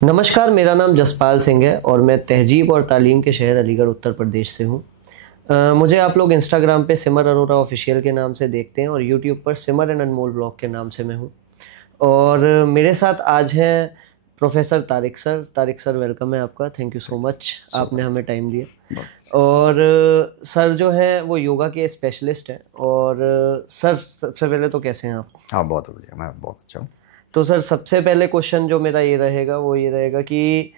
नमस्कार, मेरा नाम जसपाल सिंह है और मैं तहजीब और तालीम के शहर अलीगढ़ उत्तर प्रदेश से हूँ। मुझे आप लोग इंस्टाग्राम पे सिमर अरोरा ऑफिशियल के नाम से देखते हैं और यूट्यूब पर सिमर एंड अनमोल ब्लॉग के नाम से मैं हूँ। और मेरे साथ आज हैं professor Tariq sir. Tariq sir, welcome है आपका। थैंक यू सो मच, आपने हमें टाइम दिया। और सर जो है वो योगा के स्पेशलिस्ट हैं। और सर, सबसे पहले तो कैसे हैं आप? हाँ, बहुत बढ़िया, मैं बहुत अच्छा हूँ। तो सर, सबसे पहले क्वेश्चन जो मेरा ये रहेगा कि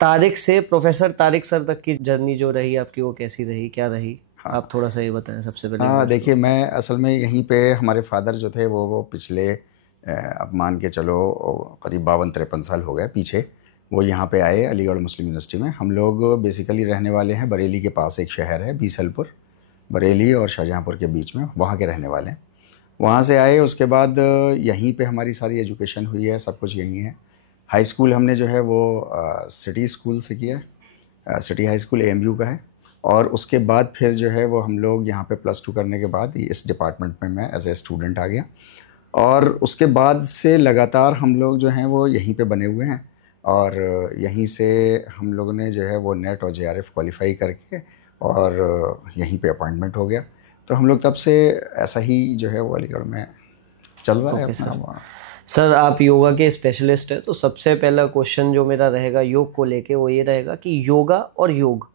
तारिक से प्रोफेसर तारिक सर तक की जर्नी जो रही आपकी, वो कैसी रही, क्या रही? हाँ आप थोड़ा सा ये बताएं सबसे पहले हाँ, व्यूअर्स को। देखिए, मैं असल में यहीं पे हमारे फादर जो थे वो पिछले अब मान के चलो करीब 52-53 साल हो गए पीछे। वो यहाँ पे आए अलीगढ़ मुस्लिम यूनिवर्सिटी में। हम लोग बेसिकली रहने वाले हैं बरेली के पास, एक शहर है बीसलपुर, बरेली और शाहजहाँपुर के बीच में, वहाँ के रहने वाले हैं। वहाँ से आए, उसके बाद यहीं पे हमारी सारी एजुकेशन हुई है, सब कुछ यहीं है। हाई स्कूल हमने जो है वो सिटी स्कूल से किया, सिटी हाई स्कूल एएमयू का है। और उसके बाद फिर जो है वो हम लोग यहाँ पे +2 करने के बाद इस डिपार्टमेंट में मैं एज ए स्टूडेंट आ गया। और उसके बाद से लगातार हम लोग जो हैं वो यहीं पे बने हुए हैं। और यहीं से हम लोगों ने जो है वो नेट और जेआरएफ क्वालिफाई करके और यहीं पे अपॉइंटमेंट हो गया। तो हम लोग तब से ऐसा ही जो है वो अलीगढ़ में चल रहा है ओके अपना। सर। सर, आप योगा के स्पेशलिस्ट हैं, तो सबसे पहला क्वेश्चन जो मेरा रहेगा योग को लेके वो ये रहेगा कि योगा और योग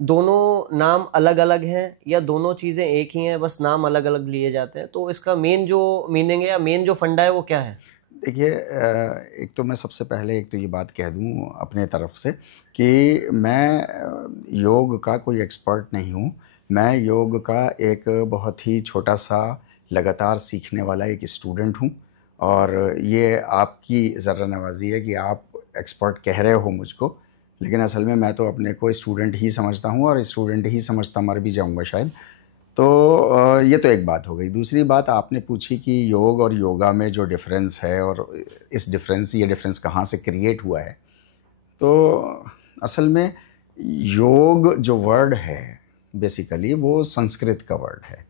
दोनों नाम अलग अलग हैं या दोनों चीज़ें एक ही हैं, बस नाम अलग अलग लिए जाते हैं? तो इसका मेन जो मीनिंग है या मेन जो फंडा है वो क्या है? देखिए, एक तो मैं सबसे पहले एक तो ये बात कह दूं अपने तरफ से कि मैं योग का कोई एक्सपर्ट नहीं हूं। मैं योग का एक बहुत ही छोटा सा लगातार सीखने वाला एक स्टूडेंट हूं। और ये आपकी ज़रा नवाजी है कि आप एक्सपर्ट कह रहे हो मुझको, लेकिन असल में मैं तो अपने को स्टूडेंट ही समझता हूं और स्टूडेंट ही समझता मर भी जाऊंगा शायद। तो ये तो एक बात हो गई। दूसरी बात आपने पूछी कि योग और योगा में जो डिफरेंस है और ये डिफरेंस कहाँ से क्रिएट हुआ है। तो असल में योग जो वर्ड है बेसिकली वो संस्कृत का वर्ड है।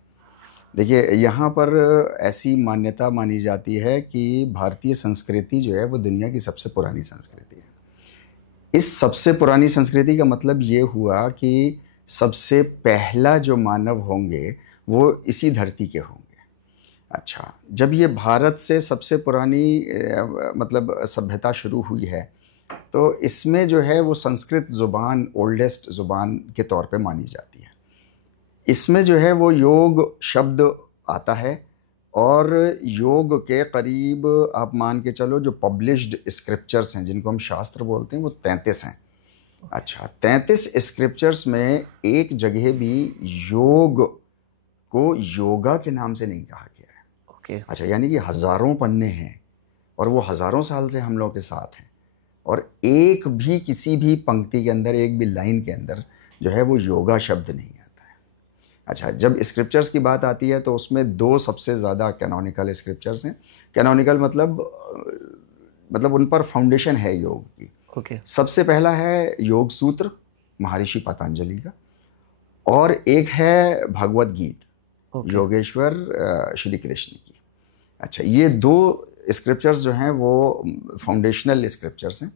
देखिए, यहाँ पर ऐसी मान्यता मानी जाती है कि भारतीय संस्कृति जो है वो दुनिया की सबसे पुरानी संस्कृति है। इस सबसे पुरानी संस्कृति का मतलब ये हुआ कि सबसे पहला जो मानव होंगे वो इसी धरती के होंगे। अच्छा, जब ये भारत से सबसे पुरानी मतलब सभ्यता शुरू हुई है, तो इसमें जो है वो संस्कृत ज़ुबान ओल्डेस्ट ज़ुबान के तौर पे मानी जाती है। इसमें जो है वो योग शब्द आता है और योग के करीब आप मान के चलो जो पब्लिश्ड स्क्रिप्चर्स हैं, जिनको हम शास्त्र बोलते हैं, वो 33 हैं। अच्छा, 33 स्क्रिप्चर्स में एक जगह भी योग को योगा के नाम से नहीं कहा गया है। ओके। अच्छा, यानी कि हज़ारों पन्ने हैं और वो हज़ारों साल से हम लोग के साथ हैं, और एक भी किसी भी पंक्ति के अंदर, एक भी लाइन के अंदर जो है वो योगा शब्द नहीं आता है। अच्छा, जब स्क्रिप्चर्स की बात आती है तो उसमें दो सबसे ज़्यादा कैनोनिकल स्क्रिप्चर्स हैं। कैनोनिकल मतलब उन पर फाउंडेशन है योग की। ओके। सबसे पहला है योग सूत्र महर्षि पतंजलि का, और एक है भगवत गीत योगेश्वर श्री कृष्ण की। अच्छा, ये दो स्क्रिप्चर्स जो हैं वो फाउंडेशनल स्क्रिप्चर्स हैं।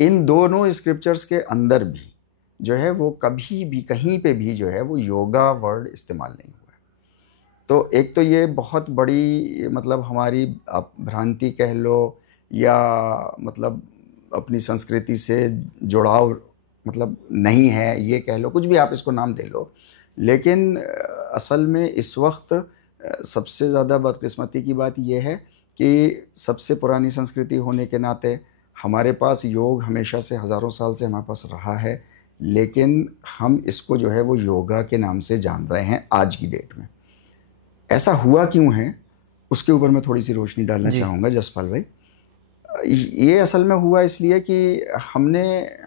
इन दोनों स्क्रिप्चर्स के अंदर भी जो है वो कभी भी कहीं पे भी जो है वो योगा वर्ड इस्तेमाल नहीं हुआ है। तो एक तो ये बहुत बड़ी मतलब हमारी आप भ्रांति कह लो या मतलब अपनी संस्कृति से जुड़ाव मतलब नहीं है, ये कह लो, कुछ भी आप इसको नाम दे लो। लेकिन असल में इस वक्त सबसे ज़्यादा बदकिस्मती की बात यह है कि सबसे पुरानी संस्कृति होने के नाते हमारे पास योग हमेशा से हज़ारों साल से हमारे पास रहा है, लेकिन हम इसको जो है वो योगा के नाम से जान रहे हैं आज की डेट में। ऐसा हुआ क्यों है, उसके ऊपर मैं थोड़ी सी रोशनी डालना चाहूँगा जसपाल भाई। ये असल में हुआ इसलिए कि हमने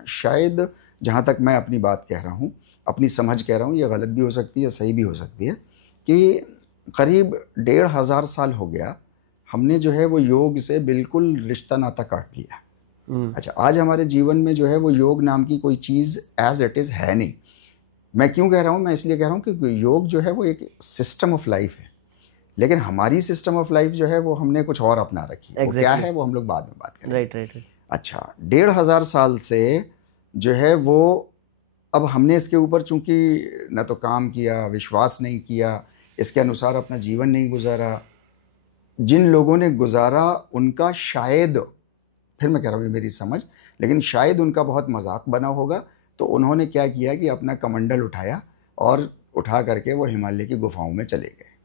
शायद, जहाँ तक मैं अपनी बात कह रहा हूँ, अपनी समझ कह रहा हूँ, ये गलत भी हो सकती है, सही भी हो सकती है, कि करीब 1500 साल हो गया हमने जो है वो योग से बिल्कुल रिश्ता नाता काट लिया। अच्छा, आज हमारे जीवन में जो है वो योग नाम की कोई चीज़ एज इट इज़ है नहीं। मैं क्यों कह रहा हूँ? मैं इसलिए कह रहा हूँ कि योग जो है वो एक सिस्टम ऑफ लाइफ है लेकिन हमारी सिस्टम ऑफ लाइफ जो है वो हमने कुछ और अपना रखी है। वो क्या है वो हम लोग बाद में बात करेंगे। Right right. अच्छा, 1500 साल से जो है वो अब हमने इसके ऊपर चूंकि न तो काम किया, विश्वास नहीं किया, इसके अनुसार अपना जीवन नहीं गुजारा। जिन लोगों ने गुजारा उनका शायद, फिर मैं कह रहा हूँ ये मेरी समझ, लेकिन शायद उनका बहुत मजाक बना होगा, तो उन्होंने क्या किया कि अपना कमंडल उठाया और उठा करके वो हिमालय की गुफाओं में चले गए।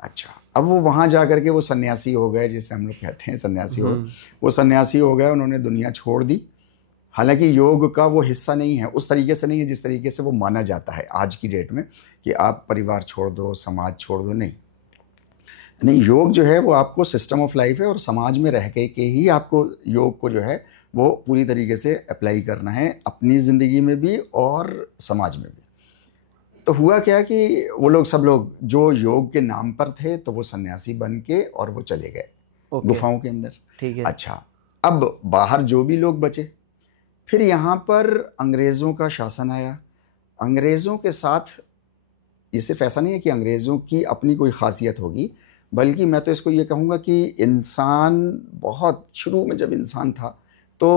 अच्छा, अब वो वहाँ जा करके वो सन्यासी हो गए, जिसे हम लोग कहते हैं सन्यासी हो, वो सन्यासी हो गए, उन्होंने दुनिया छोड़ दी। हालांकि योग का वो हिस्सा नहीं है, उस तरीके से नहीं है जिस तरीके से वो माना जाता है आज की डेट में कि आप परिवार छोड़ दो, समाज छोड़ दो। नहीं, योग जो है वो आपको सिस्टम ऑफ लाइफ है और समाज में रह के ही आपको योग को जो है वो पूरी तरीके से अप्लाई करना है अपनी ज़िंदगी में भी और समाज में भी। तो हुआ क्या कि वो लोग सब लोग जो योग के नाम पर थे तो वो सन्यासी बन के और वो चले गए गुफाओं के अंदर। ठीक है। अच्छा, अब बाहर जो भी लोग बचे, फिर यहाँ पर अंग्रेज़ों का शासन आया। अंग्रेज़ों के साथ ये सिर्फ ऐसा नहीं है कि अंग्रेज़ों की अपनी कोई ख़ासियत होगी, बल्कि मैं तो इसको ये कहूँगा कि इंसान बहुत शुरू में जब इंसान था तो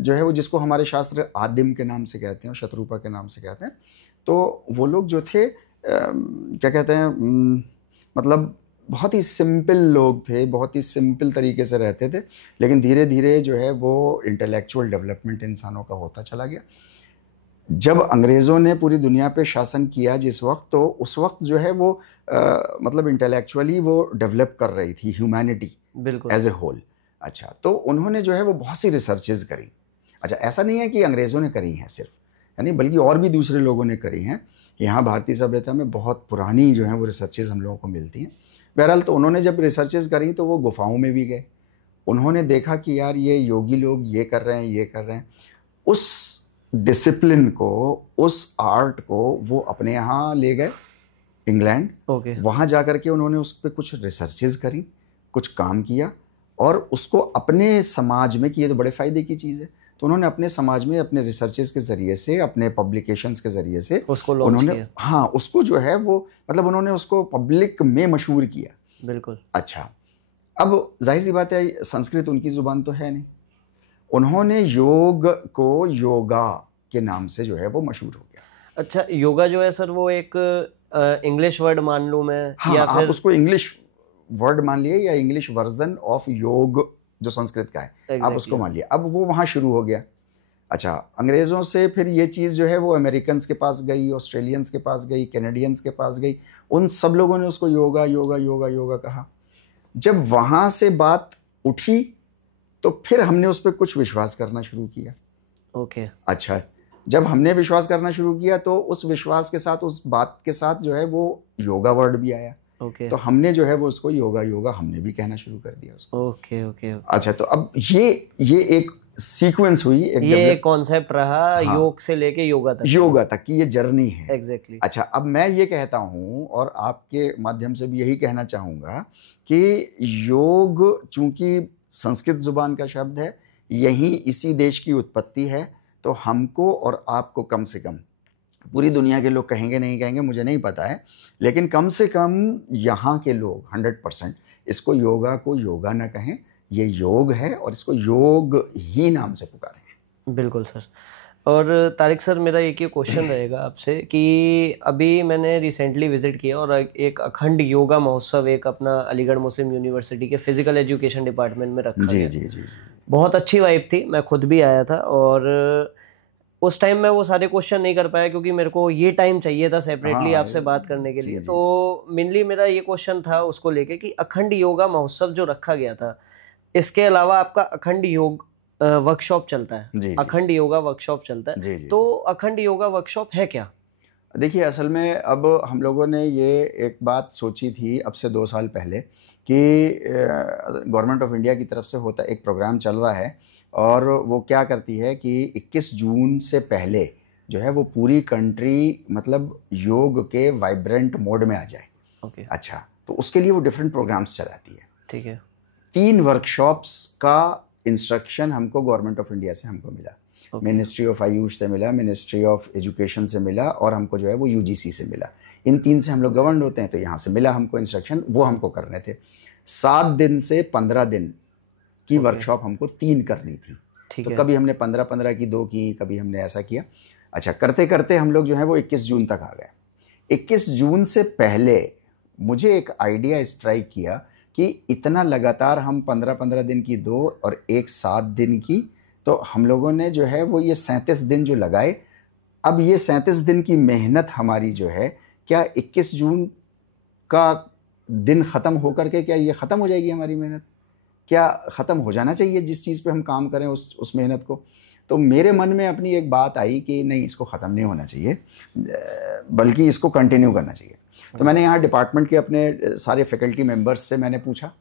जो है वो जिसको हमारे शास्त्र आदिम के नाम से कहते हैं और शत्रुपा के नाम से कहते हैं, तो वो लोग जो थे क्या कहते हैं, मतलब बहुत ही सिंपल लोग थे, बहुत ही सिंपल तरीके से रहते थे। लेकिन धीरे धीरे जो है वो इंटेलेक्चुअल डेवलपमेंट इंसानों का होता चला गया। जब अंग्रेज़ों ने पूरी दुनिया पे शासन किया जिस वक्त, तो उस वक्त जो है वो मतलब इंटेलेक्चुअली वो डेवलप कर रही थी ह्यूमैनिटी बिल्कुल एज ए होल। अच्छा, तो उन्होंने जो है वो बहुत सी रिसर्चेज करी। अच्छा, ऐसा नहीं है कि अंग्रेज़ों ने करी हैं सिर्फ, यानी बल्कि और भी दूसरे लोगों ने करी हैं। यहाँ भारतीय सभ्यता में बहुत पुरानी जो है वो रिसर्चेज हम लोगों को मिलती हैं। बहरहाल, तो उन्होंने जब रिसर्चेज करी तो वो गुफाओं में भी गए, उन्होंने देखा कि यार ये योगी लोग ये कर रहे हैं, ये कर रहे हैं। उस डिसिप्लिन को, उस आर्ट को वो अपने यहाँ ले गए इंग्लैंड। वहाँ जा कर के उन्होंने उस पर कुछ रिसर्चेज करी, कुछ काम किया और उसको अपने समाज में, कि ये तो बड़े फ़ायदे की चीज़ है, तो उन्होंने अपने समाज में अपने रिसर्चेज के ज़रिए से, अपने पब्लिकेशंस के ज़रिए से उसको उन्होंने हाँ उसको जो है वो मतलब उन्होंने उसको पब्लिक में मशहूर किया। बिल्कुल। अच्छा, अब जाहिर सी बात है संस्कृत उनकी ज़ुबान तो है नहीं, उन्होंने योग को योगा के नाम से जो है वो मशहूर हो गया। अच्छा, योगा जो है सर वो एक इंग्लिश वर्ड मान लूँ मैं? हाँ, या फिर आप उसको इंग्लिश वर्ड मान लिए या इंग्लिश वर्जन ऑफ योग जो संस्कृत का है, आप उसको मान लिए। अब वो वहाँ शुरू हो गया। अच्छा, अंग्रेज़ों से फिर ये चीज़ जो है वो अमेरिकन्स के पास गई, ऑस्ट्रेलियंस के पास गई, कैनेडियंस के पास गई, उन सब लोगों ने उसको योगा योगा योगा योगा कहा। जब वहाँ से बात उठी तो फिर हमने उस पर कुछ विश्वास करना शुरू किया। ओके। अच्छा, जब हमने विश्वास करना शुरू किया तो उस विश्वास के साथ, उस बात के साथ जो है वो योगा वर्ड भी आया। तो हमने जो है वो उसको योगा योगा हमने भी कहना शुरू कर दिया उसको। ओके। अच्छा, तो अब ये एक सीक्वेंस हुई, ये कॉन्सेप्ट रहा। हाँ, योग से लेके योगा तक की ये जर्नी है। एग्जैक्टली। अच्छा, अब मैं ये कहता हूँ और आपके माध्यम से भी यही कहना चाहूँगा कि योग चूंकि संस्कृत जुबान का शब्द है, यही इसी देश की उत्पत्ति है, तो हमको और आपको कम से कम, पूरी दुनिया के लोग कहेंगे नहीं कहेंगे मुझे नहीं पता है, लेकिन कम से कम यहाँ के लोग 100% इसको योगा को योगा ना कहें, ये योग है और इसको योग ही नाम से पुकारें। बिल्कुल सर। और तारिक सर, मेरा एक ही क्वेश्चन रहेगा आपसे कि अभी मैंने रिसेंटली विज़िट किया और एक अखंड योगा महोत्सव एक अपना अलीगढ़ मुस्लिम यूनिवर्सिटी के फिज़िकल एजुकेशन डिपार्टमेंट में रखा गया। जी। बहुत अच्छी वाइब थी, मैं खुद भी आया था और उस टाइम मैं वो सारे क्वेश्चन नहीं कर पाया क्योंकि मेरे को ये टाइम चाहिए था सेपरेटली आपसे बात करने के लिए। तो मेनली मेरा ये क्वेश्चन था उसको लेके कि अखंड योगा महोत्सव जो रखा गया था, इसके अलावा आपका अखंड योग वर्कशॉप चलता है। अखंड योगा वर्कशॉप चलता है। तो अखंड योगा वर्कशॉप है क्या? देखिए, असल में अब हम लोगों ने ये एक बात सोची थी अब से 2 साल पहले कि गवर्नमेंट ऑफ इंडिया की तरफ से होता एक प्रोग्राम चल रहा है और वो क्या करती है कि 21 जून से पहले जो है वो पूरी कंट्री मतलब योग के वाइब्रेंट मोड में आ जाए। अच्छा, तो उसके लिए वो डिफरेंट प्रोग्राम्स चलाती है। ठीक है। 3 वर्कशॉप्स का इंस्ट्रक्शन हमको गवर्नमेंट ऑफ इंडिया से हमको मिला। मिनिस्ट्री ऑफ आयुष से मिला, मिनिस्ट्री ऑफ एजुकेशन से मिला और हमको जो है वो यूजीसी से मिला। इन 3 से हम लोग गवर्न होते हैं। तो यहाँ से मिला हमको इंस्ट्रक्शन, वो हमको करने थे। 7 दिन से 15 दिन की वर्कशॉप हमको 3 करनी थी। तो कभी हमने 15-15 की 2 की, कभी हमने ऐसा किया। अच्छा, करते करते हम लोग जो है वो 21 जून तक आ गए। 21 जून से पहले मुझे एक आइडिया स्ट्राइक किया कि इतना लगातार हम 15-15 दिन की 2 और एक 7 दिन की, तो हम लोगों ने जो है वो ये 37 दिन जो लगाए। अब ये 37 दिन की मेहनत हमारी जो है, क्या 21 जून का दिन ख़त्म होकर के क्या ये ख़त्म हो जाएगी हमारी मेहनत? क्या ख़त्म हो जाना चाहिए जिस चीज़ पे हम काम करें उस मेहनत को? तो मेरे मन में अपनी एक बात आई कि नहीं, इसको ख़त्म नहीं होना चाहिए, बल्कि इसको कंटिन्यू करना चाहिए। तो मैंने यहाँ डिपार्टमेंट के अपने सारे फैकल्टी मेंबर्स से मैंने पूछा,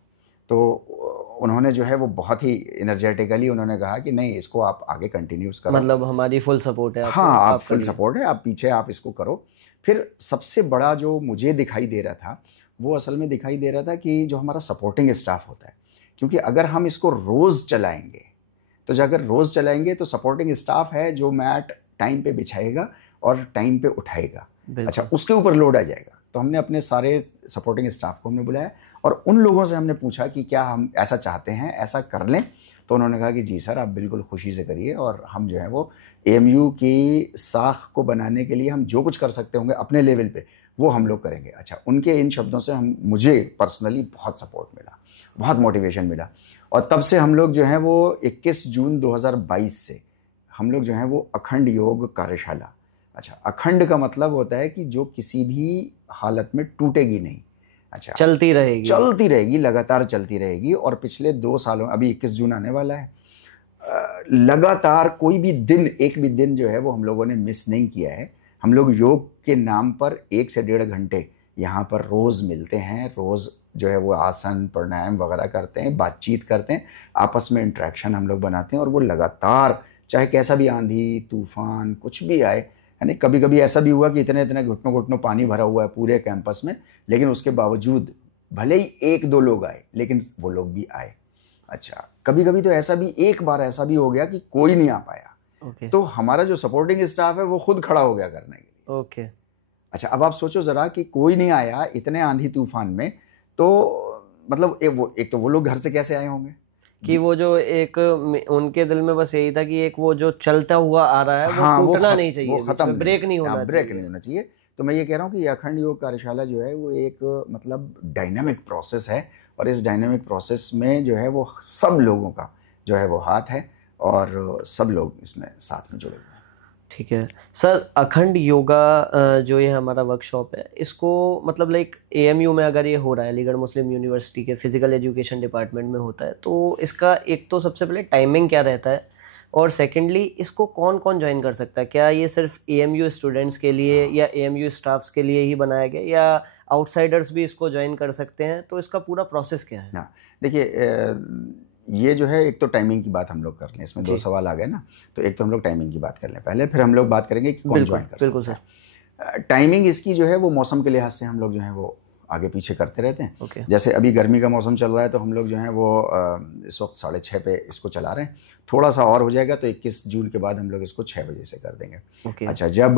तो उन्होंने जो है वो बहुत ही एनर्जेटिकली उन्होंने कहा कि नहीं, इसको आप आगे कंटिन्यूस करो। मतलब हमारी फुल सपोर्ट है आपको। हाँ, आप फुल सपोर्ट है, आप पीछे आप इसको करो। फिर सबसे बड़ा जो मुझे दिखाई दे रहा था, वो असल में दिखाई दे रहा था कि जो हमारा सपोर्टिंग स्टाफ होता है, क्योंकि अगर हम इसको रोज़ चलाएंगे, तो जो अगर रोज़ चलाएंगे तो सपोर्टिंग स्टाफ है जो मैट टाइम पे बिछाएगा और टाइम पे उठाएगा। अच्छा, उसके ऊपर लोड आ जाएगा। तो हमने अपने सारे सपोर्टिंग स्टाफ को हमने बुलाया और उन लोगों से हमने पूछा कि क्या हम ऐसा चाहते हैं, ऐसा कर लें? तो उन्होंने कहा कि जी सर, आप बिल्कुल खुशी से करिए, और हम जो है वो AMU की साख को बनाने के लिए हम जो कुछ कर सकते होंगे अपने लेवल पे, वो हम लोग करेंगे। अच्छा, उनके इन शब्दों से मुझे पर्सनली बहुत सपोर्ट मिला, बहुत मोटिवेशन मिला। और तब से हम लोग जो है वो 21 जून 2022 से हम लोग जो है वो अखंड योग कार्यशाला। अच्छा, अखंड का मतलब होता है कि जो किसी भी हालत में टूटेगी नहीं। अच्छा, चलती रहेगी, लगातार चलती रहेगी। और पिछले 2 सालों, अभी 21 जून आने वाला है, लगातार कोई भी दिन, एक भी दिन जो है वो हम लोगों ने मिस नहीं किया है। हम लोग योग के नाम पर 1 से 1.5 घंटे यहाँ पर रोज़ मिलते हैं, रोज़ जो है वो आसन प्राणायाम वगैरह करते हैं, बातचीत करते हैं, आपस में इंटरेक्शन हम लोग बनाते हैं। और वो लगातार, चाहे कैसा भी आंधी तूफान कुछ भी आए, यानी कभी कभी ऐसा भी हुआ कि इतने इतने घुटनों घुटनों पानी भरा हुआ है पूरे कैंपस में, लेकिन उसके बावजूद भले ही 1-2 लोग आए, लेकिन वो लोग भी आए। अच्छा, कभी कभी तो ऐसा भी, एक बार ऐसा भी हो गया कि कोई नहीं आ पाया। तो हमारा जो सपोर्टिंग स्टाफ है वो खुद खड़ा हो गया करने के लिए। अच्छा, अब आप सोचो ज़रा कि कोई नहीं आया इतने आंधी तूफान में, तो मतलब एक तो वो लोग घर से कैसे आए होंगे कि वो जो एक उनके दिल में बस यही था कि एक वो जो चलता हुआ आ रहा है, हाँ, वो टूटना नहीं चाहिए, वो खत्म, ब्रेक नहीं होना चाहिए। तो मैं ये कह रहा हूँ कि ये अखंड योग कार्यशाला जो है वो एक मतलब डायनामिक प्रोसेस है, और इस डायनामिक प्रोसेस में जो है वो सब लोगों का जो है वो हाथ है, और सब लोग इसमें साथ में जुड़े हुए हैं। ठीक है सर, अखंड योगा जो ये हमारा वर्कशॉप है, इसको मतलब लाइक AMU में अगर ये हो रहा है, अलीगढ़ मुस्लिम यूनिवर्सिटी के फिजिकल एजुकेशन डिपार्टमेंट में होता है, तो इसका एक तो सबसे पहले टाइमिंग क्या रहता है, और सेकेंडली इसको कौन कौन ज्वाइन कर सकता है? क्या ये सिर्फ AMU स्टूडेंट्स के लिए या AMU स्टाफ्स के लिए ही बनाया गया, या आउटसाइडर्स भी इसको ज्वाइन कर सकते हैं? तो इसका पूरा प्रोसेस क्या है? हाँ, देखिए, ये जो है, एक तो टाइमिंग की बात हम लोग कर लें, इसमें 2 सवाल आ गए ना, तो एक तो हम लोग टाइमिंग की बात कर लें पहले, फिर हम लोग बात करेंगे कि कौन ज्वाइन कर बिल्कुल सकता है। टाइमिंग इसकी जो है वो मौसम के लिहाज से हम लोग जो है वो आगे पीछे करते रहते हैं। जैसे अभी गर्मी का मौसम चल रहा है, तो हम लोग जो है वो इस वक्त 6:30 पे इसको चला रहे हैं। थोड़ा सा और हो जाएगा तो 21 जून के बाद हम लोग इसको 6 बजे से कर देंगे। अच्छा, जब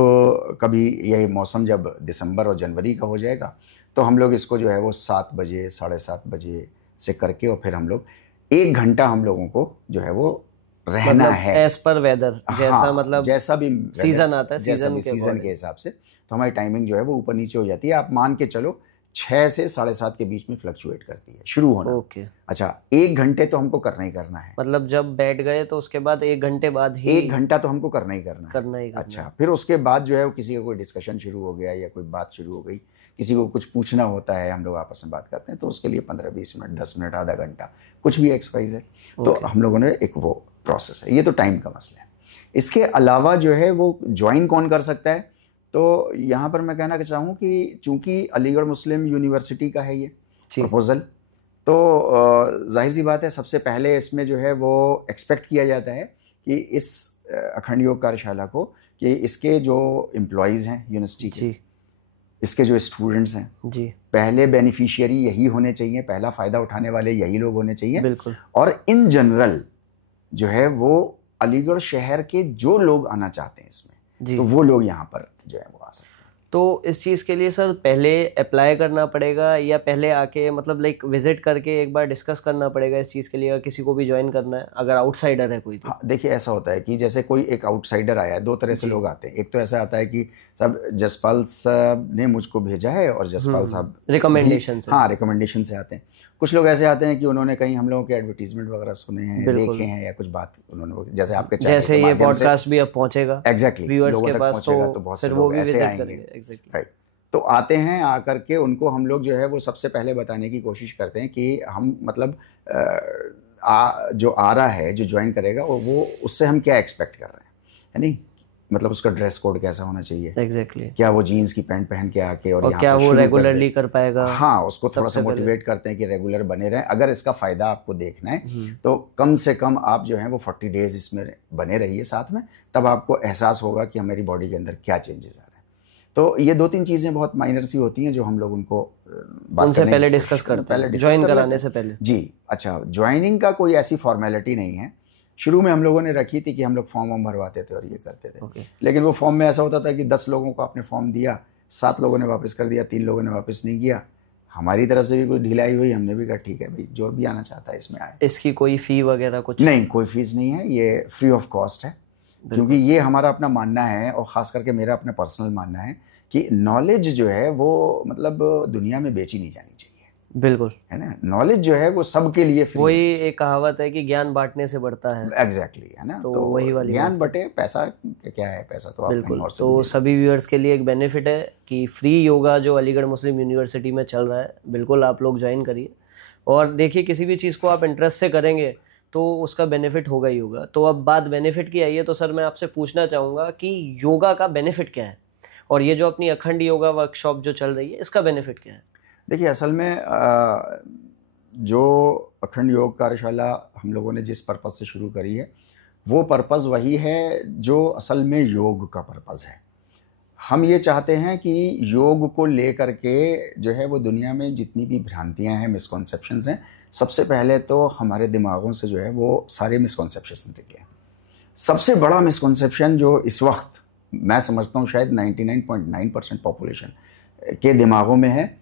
कभी यही मौसम जब दिसंबर और जनवरी का हो जाएगा, तो हम लोग इसको जो है वो 7 बजे 7:30 बजे से करके, और फिर हम लोग 1 घंटा हम लोगों को जो है वो रहना मतलब है एज पर वेदर, जैसा हाँ, मतलब जैसा भी सीजन आता है, सीजन के हिसाब से, तो हमारी टाइमिंग जो है वो ऊपर नीचे हो जाती है। आप मान के चलो 6 से 7:30 के बीच में फ्लक्चुएट करती है शुरू होना। अच्छा, 1 घंटे तो हमको करना ही करना है, मतलब जब बैठ गए तो उसके बाद 1 घंटे बाद ही 1 घंटा तो हमको करना ही करना है। अच्छा, फिर उसके बाद जो है वो किसी का कोई डिस्कशन शुरू हो गया या कोई बात शुरू हो गई, किसी को कुछ पूछना होता है, हम लोग आपस में बात करते हैं, तो उसके लिए 15-20 मिनट, 10 मिनट, आधा घंटा, कुछ भी एक्सरसाइज है, तो हम लोगों ने एक वो प्रोसेस है। ये तो टाइम का मसला है। इसके अलावा जो है वो ज्वाइन कौन कर सकता है, तो यहाँ पर मैं कहना चाहूँ कि चूंकि अलीगढ़ मुस्लिम यूनिवर्सिटी का है ये प्रपोजल, तो जाहिर सी बात है, सबसे पहले इसमें जो है वो एक्सपेक्ट किया जाता है कि इस अखंड योग कार्यशाला को, कि इसके जो एम्प्लॉयज़ हैं यूनिवर्सिटी के, इसके जो स्टूडेंट्स हैं जी, पहले बेनिफिशियरी यही होने चाहिए, पहला फ़ायदा उठाने वाले यही लोग होने चाहिए। बिल्कुल। और इन जनरल जो है वो अलीगढ़ शहर के जो लोग आना चाहते हैं इसमें, तो वो लोग यहाँ पर जो है वो आ सकते हैं। तो इस चीज़ के लिए सर पहले अप्लाई करना पड़ेगा या पहले आके मतलब लाइक विजिट करके एक बार डिस्कस करना पड़ेगा इस चीज़ के लिए, अगर किसी को भी ज्वाइन करना है, अगर आउटसाइडर है कोई तो? हाँ, देखिए ऐसा होता है कि जैसे कोई एक आउटसाइडर आया है, दो तरह से लोग आते हैं। एक तो ऐसा आता है कि सब जसपाल साहब ने मुझको भेजा है और जसपाल साहब रिकमेंडेशन से, हाँ रिकमेंडेशन से आते हैं। कुछ लोग ऐसे आते हैं कि उन्होंने कहीं हम लोगों के एडवर्टीजमेंट वगैरह सुने हैं, देखे हैं, या कुछ बात उन्होंने, जैसे आपके जैसे ये पॉडकास्ट भी अब पहुंचेगा एग्जैक्टली व्यूअर्स के पास, तो बहुत से लोग ऐसे आएंगे, राइट। तो आते हैं, आकर के उनको हम लोग जो है वो सबसे पहले बताने की कोशिश करते हैं कि हम मतलब जो आ रहा है, जो ज्वाइन करेगा, वो उससे हम क्या एक्सपेक्ट कर रहे हैं, है नहीं, मतलब उसका ड्रेस कोड कैसा होना चाहिए, एग्जैक्टली क्या वो जीन्स की पैंट पहन के आके और क्या वो रेगुलरली कर पाएगा। हाँ, उसको थोड़ा सा मोटिवेट करते हैं कि रेगुलर बने रहें। अगर इसका फ़ायदा आपको देखना है तो कम से कम आप जो है वो 40 डेज इसमें बने रहिए साथ में, तब आपको एहसास होगा कि हमारी बॉडी के अंदर क्या चेंजेस आ रहे हैं। तो ये 2-3 चीज़ें बहुत माइनर सी होती हैं जो हम लोग उनको उनसे पहले डिस्कस करते हैं, ज्वाइन कराने से पहले। जी, अच्छा, ज्वाइनिंग का कोई ऐसी फॉर्मेलिटी नहीं है। शुरू में हम लोगों ने रखी थी कि हम लोग फॉर्म भरवाते थे और ये करते थे, लेकिन वो फॉर्म में ऐसा होता था कि 10 लोगों को आपने फॉर्म दिया, 7 लोगों ने वापस कर दिया, 3 लोगों ने वापस नहीं किया। हमारी तरफ से भी कोई ढिलाई हुई, हमने भी कहा ठीक है भाई, जो भी आना चाहता है इसमें आए। इसकी कोई फ़ी वगैरह कुछ नहीं, कोई फीस नहीं है, ये फ्री ऑफ कॉस्ट है, क्योंकि ये हमारा अपना मानना है और ख़ास करके मेरा अपना पर्सनल मानना है कि नॉलेज जो है वो मतलब दुनिया में बेची नहीं जानी चाहिए। बिल्कुल, है ना, नॉलेज जो है वो सबके लिए फ्री। वही एक कहावत है कि ज्ञान बांटने से बढ़ता है। एग्जैक्टली, है ना, तो वही वाली ज्ञान बटे, पैसा क्या है, पैसा तो आप कहीं और से तो सभी व्यूअर्स के लिए एक बेनिफिट है कि फ्री योगा जो अलीगढ़ मुस्लिम यूनिवर्सिटी में चल रहा है, बिल्कुल आप लोग ज्वाइन करिए। और देखिए, किसी भी चीज़ को आप इंटरेस्ट से करेंगे तो उसका बेनिफिट होगा ही होगा। तो अब बात बेनिफिट की आई है, तो सर मैं आपसे पूछना चाहूँगा कि योगा का बेनिफिट क्या है, और ये जो अपनी अखंड योगा वर्कशॉप जो चल रही है, इसका बेनिफिट क्या है? देखिए, असल में जो अखंड योग कार्यशाला हम लोगों ने जिस पर्पज़ से शुरू करी है, वो पर्पज़ वही है जो असल में योग का पर्पज़ है। हम ये चाहते हैं कि योग को लेकर के जो है वो दुनिया में जितनी भी भ्रांतियां हैं, मिसकॉन्सेप्शंस हैं, सबसे पहले तो हमारे दिमागों से जो है वो सारे मिसकॉन्सेप्शंस निकले। सबसे बड़ा मिसकॉन्सेप्शन जो इस वक्त मैं समझता हूँ शायद 99.9% पॉपुलेशन के दिमागों में है,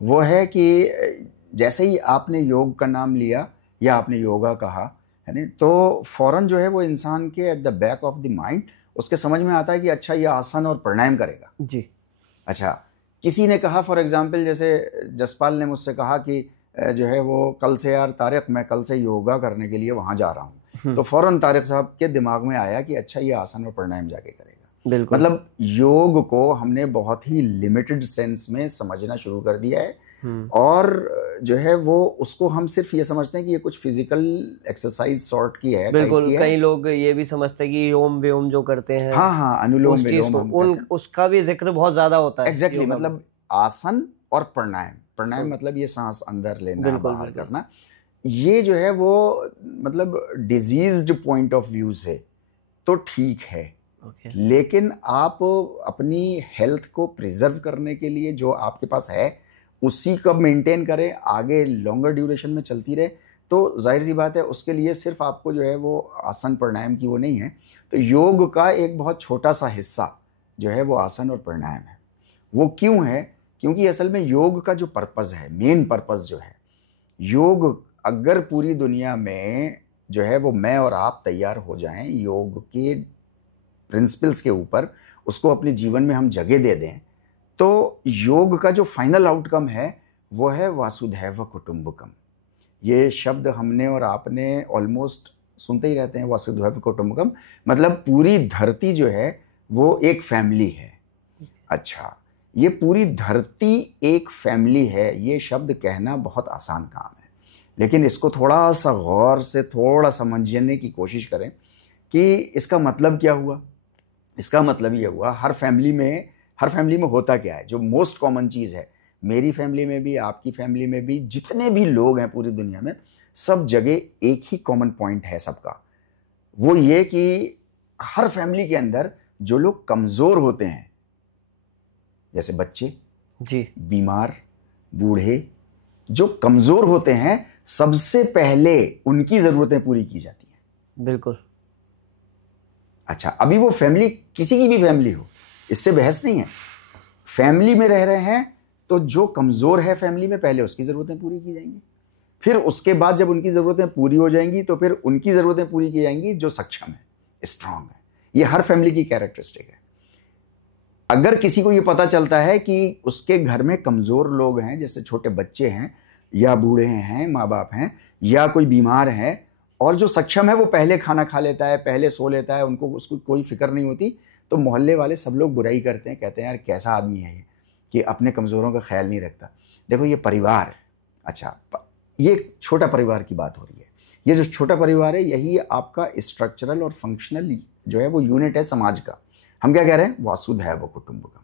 वो है कि जैसे ही आपने योग का नाम लिया या आपने योगा कहा, है ना, तो फ़ौरन जो है वो इंसान के at the back of the mind उसके समझ में आता है कि अच्छा, ये आसन और प्राणायाम करेगा। जी, अच्छा, किसी ने कहा फॉर एग्जांपल, जैसे जसपाल ने मुझसे कहा कि जो है वो कल से यार तारिक, मैं कल से योगा करने के लिए वहाँ जा रहा हूँ, तो फ़ौरन तारिक साहब के दिमाग में आया कि अच्छा, ये आसन और प्राणायाम जाके करेगा। बिल्कुल, मतलब योग को हमने बहुत ही लिमिटेड सेंस में समझना शुरू कर दिया है, और जो है वो उसको हम सिर्फ ये समझते हैं कि ये कुछ फिजिकल एक्सरसाइज सॉर्ट की है। बिल्कुल, कई लोग ये भी समझते हैं कि ओम व्योम जो करते हैं, हाँ, अनुलोम विलोम, उसका भी जिक्र बहुत ज्यादा होता है। एग्जैक्टली, मतलब आसन और प्राणायाम मतलब ये सांस अंदर लेना, बाहर करना, ये जो है वो मतलब डिजीज्ड पॉइंट ऑफ व्यू से तो ठीक है, लेकिन आप अपनी हेल्थ को प्रिजर्व करने के लिए जो आपके पास है उसी को मेंटेन करें, आगे लॉन्गर ड्यूरेशन में चलती रहे, तो जाहिर सी बात है उसके लिए सिर्फ आपको जो है वो आसन प्राणायाम की वो नहीं है। तो योग का एक बहुत छोटा सा हिस्सा जो है वो आसन और प्राणायाम है। वो क्यों है? क्योंकि असल में योग का जो पर्पज़ है, मेन पर्पज़ जो है, योग अगर पूरी दुनिया में जो है वो मैं और आप तैयार हो जाएं योग के प्रिंसिपल्स के ऊपर, उसको अपने जीवन में हम जगह दे दें, तो योग का जो फाइनल आउटकम है वो है वासुधैव कुटुंबकम। ये शब्द हमने और आपने ऑलमोस्ट सुनते ही रहते हैं, वासुधैव कुटुंबकम, मतलब पूरी धरती जो है वो एक फैमिली है। अच्छा, ये पूरी धरती एक फैमिली है, ये शब्द कहना बहुत आसान काम है, लेकिन इसको थोड़ा सा गौर से थोड़ा समझने की कोशिश करें कि इसका मतलब क्या हुआ। इसका मतलब ये हुआ, हर फैमिली में होता क्या है, जो मोस्ट कॉमन चीज़ है, मेरी फैमिली में भी, आपकी फैमिली में भी, जितने भी लोग हैं पूरी दुनिया में, सब जगह एक ही कॉमन पॉइंट है सबका, वो ये कि हर फैमिली के अंदर जो लोग कमज़ोर होते हैं, जैसे बच्चे जी, बीमार, बूढ़े, जो कमज़ोर होते हैं, सबसे पहले उनकी ज़रूरतें पूरी की जाती हैं। बिल्कुल। अच्छा, अभी वो फैमिली किसी की भी फैमिली हो, इससे बहस नहीं है, फैमिली में रह रहे हैं तो जो कमज़ोर है फैमिली में पहले उसकी ज़रूरतें पूरी की जाएंगी, फिर उसके बाद जब उनकी ज़रूरतें पूरी हो जाएंगी तो फिर उनकी ज़रूरतें पूरी की जाएंगी जो सक्षम है, स्ट्रांग है। ये हर फैमिली की कैरेक्टरिस्टिक है। अगर किसी को ये पता चलता है कि उसके घर में कमज़ोर लोग हैं, जैसे छोटे बच्चे हैं या बूढ़े हैं, माँ बाप हैं, या कोई बीमार है, और जो सक्षम है वो पहले खाना खा लेता है, पहले सो लेता है, उनको उसको कोई फिक्र नहीं होती, तो मोहल्ले वाले सब लोग बुराई करते हैं, कहते हैं यार कैसा आदमी है ये कि अपने कमज़ोरों का ख्याल नहीं रखता। देखो ये परिवार है। अच्छा, ये छोटा परिवार की बात हो रही है। ये जो छोटा परिवार है यही आपका स्ट्रक्चरल और फंक्शनल जो है वो यूनिट है समाज का। हम क्या कह रहे हैं? वासुधैव कुटुंबकम,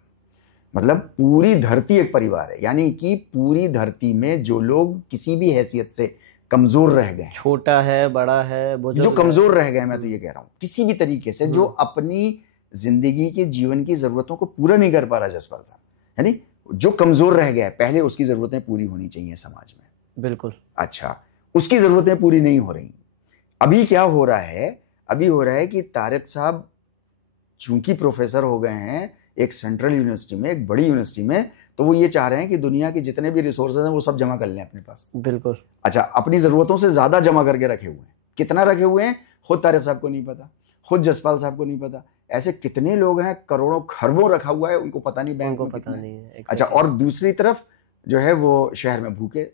मतलब पूरी धरती एक परिवार है, यानी कि पूरी धरती में जो लोग किसी भी हैसियत से कमजोर रह गए, छोटा है बड़ा है, जो कमजोर रह गए, मैं तो ये कह रहा हूं किसी भी तरीके से, जो अपनी जिंदगी के जीवन की जरूरतों को पूरा नहीं कर पा रहा जसपाल साहब, यानी जो कमजोर रह गया है, पहले उसकी जरूरतें पूरी होनी चाहिए समाज में। बिल्कुल। अच्छा, उसकी जरूरतें पूरी नहीं हो रही। अभी क्या हो रहा है? अभी हो रहा है कि तारिक साहब चूंकि प्रोफेसर हो गए हैं एक सेंट्रल यूनिवर्सिटी में, एक बड़ी यूनिवर्सिटी में, तो वो ये चाह रहे हैं कि दुनिया के जितने भी रिसोर्सेज हैं वो सब जमा कर लें अपने पास। बिल्कुल। अच्छा, अपनी जरूरतों से ज्यादा जमा करके रखे हुए हैं। कितना रखे हुए हैं खुद तारिक साहब को नहीं पता, खुद जसपाल साहब को नहीं पता। ऐसे कितने लोग हैं, करोड़ों खरबों रखा हुआ है, उनको पता नहीं, बैंक को पता नहीं है। अच्छा, और दूसरी तरफ जो है वो शहर में भूखे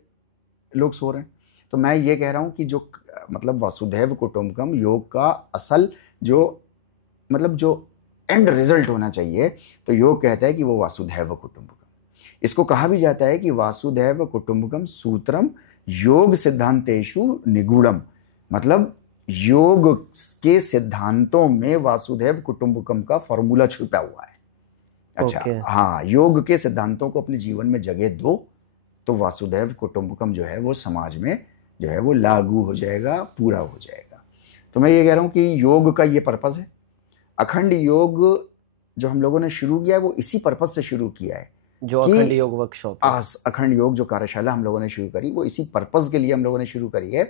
लोग सो रहे हैं। तो मैं ये कह रहा हूं कि जो मतलब वासुधैव कुटुंबकम योग का असल जो मतलब जो एंड रिजल्ट होना चाहिए, तो योग कहता है कि वो वासुधैव कुटुंबकम। इसको कहा भी जाता है कि वासुधैव कुटुंबकम सूत्रम योग सिद्धांतेषु निगूढ़म, मतलब योग के सिद्धांतों में वासुधैव कुटुंबकम का फॉर्मूला छुपा हुआ है। अच्छा, हाँ, योग के सिद्धांतों को अपने जीवन में जगह दो तो वासुधैव कुटुंबकम जो है वो समाज में जो है वो लागू हो जाएगा, पूरा हो जाएगा। तो मैं ये कह रहा हूँ कि योग का ये पर्पस है। अखंड योग जो हम लोगों ने शुरू किया है वो इसी पर्पस से शुरू किया है, जो अखंड योग वर्कशॉप, अखंड योग जो कार्यशाला हम लोगों ने शुरू करी वो इसी पर्पस के लिए हम लोगों ने शुरू करी है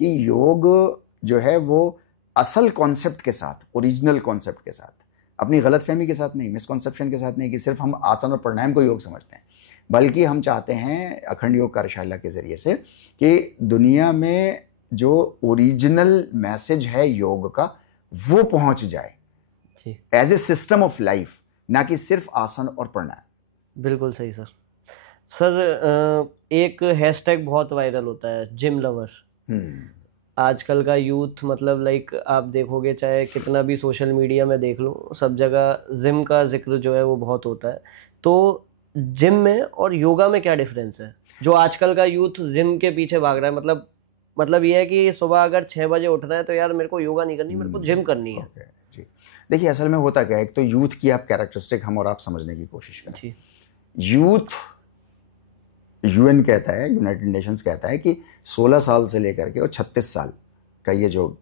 कि योग जो है वो असल कॉन्सेप्ट के साथ, ओरिजिनल कॉन्सेप्ट के साथ, अपनी गलतफहमी के साथ नहीं, मिसकॉन्सेप्शन के साथ नहीं कि सिर्फ हम आसन और प्राणायाम को योग समझते हैं, बल्कि हम चाहते हैं अखंड योग कार्यशाला के जरिए से कि दुनिया में जो ओरिजिनल मैसेज है योग का वो पहुंच जाए as a system of life, ना कि सिर्फ आसन और प्राणायाम। बिल्कुल सही सर। सर एक हैशटैग बहुत वायरल होता है, जिम लवर। आजकल का यूथ मतलब लाइक आप देखोगे चाहे कितना भी सोशल मीडिया में देख लो, सब जगह जिम का जिक्र जो है वो बहुत होता है। तो जिम में और योगा में क्या डिफरेंस है जो आजकल का यूथ जिम के पीछे भाग रहा है? मतलब ये है कि सुबह अगर 6 बजे उठना है तो यार मेरे को योगा नहीं करनी, मेरे को जिम करनी है। जी, देखिए असल में होता क्या है, एक तो यूथ की आप कैरेक्टरिस्टिक हम और आप समझने की कोशिश करें। यूथ, यूएन कहता है, यूनाइटेड नेशंस कहता है कि 16 साल से लेकर के और 36 साल का ये जो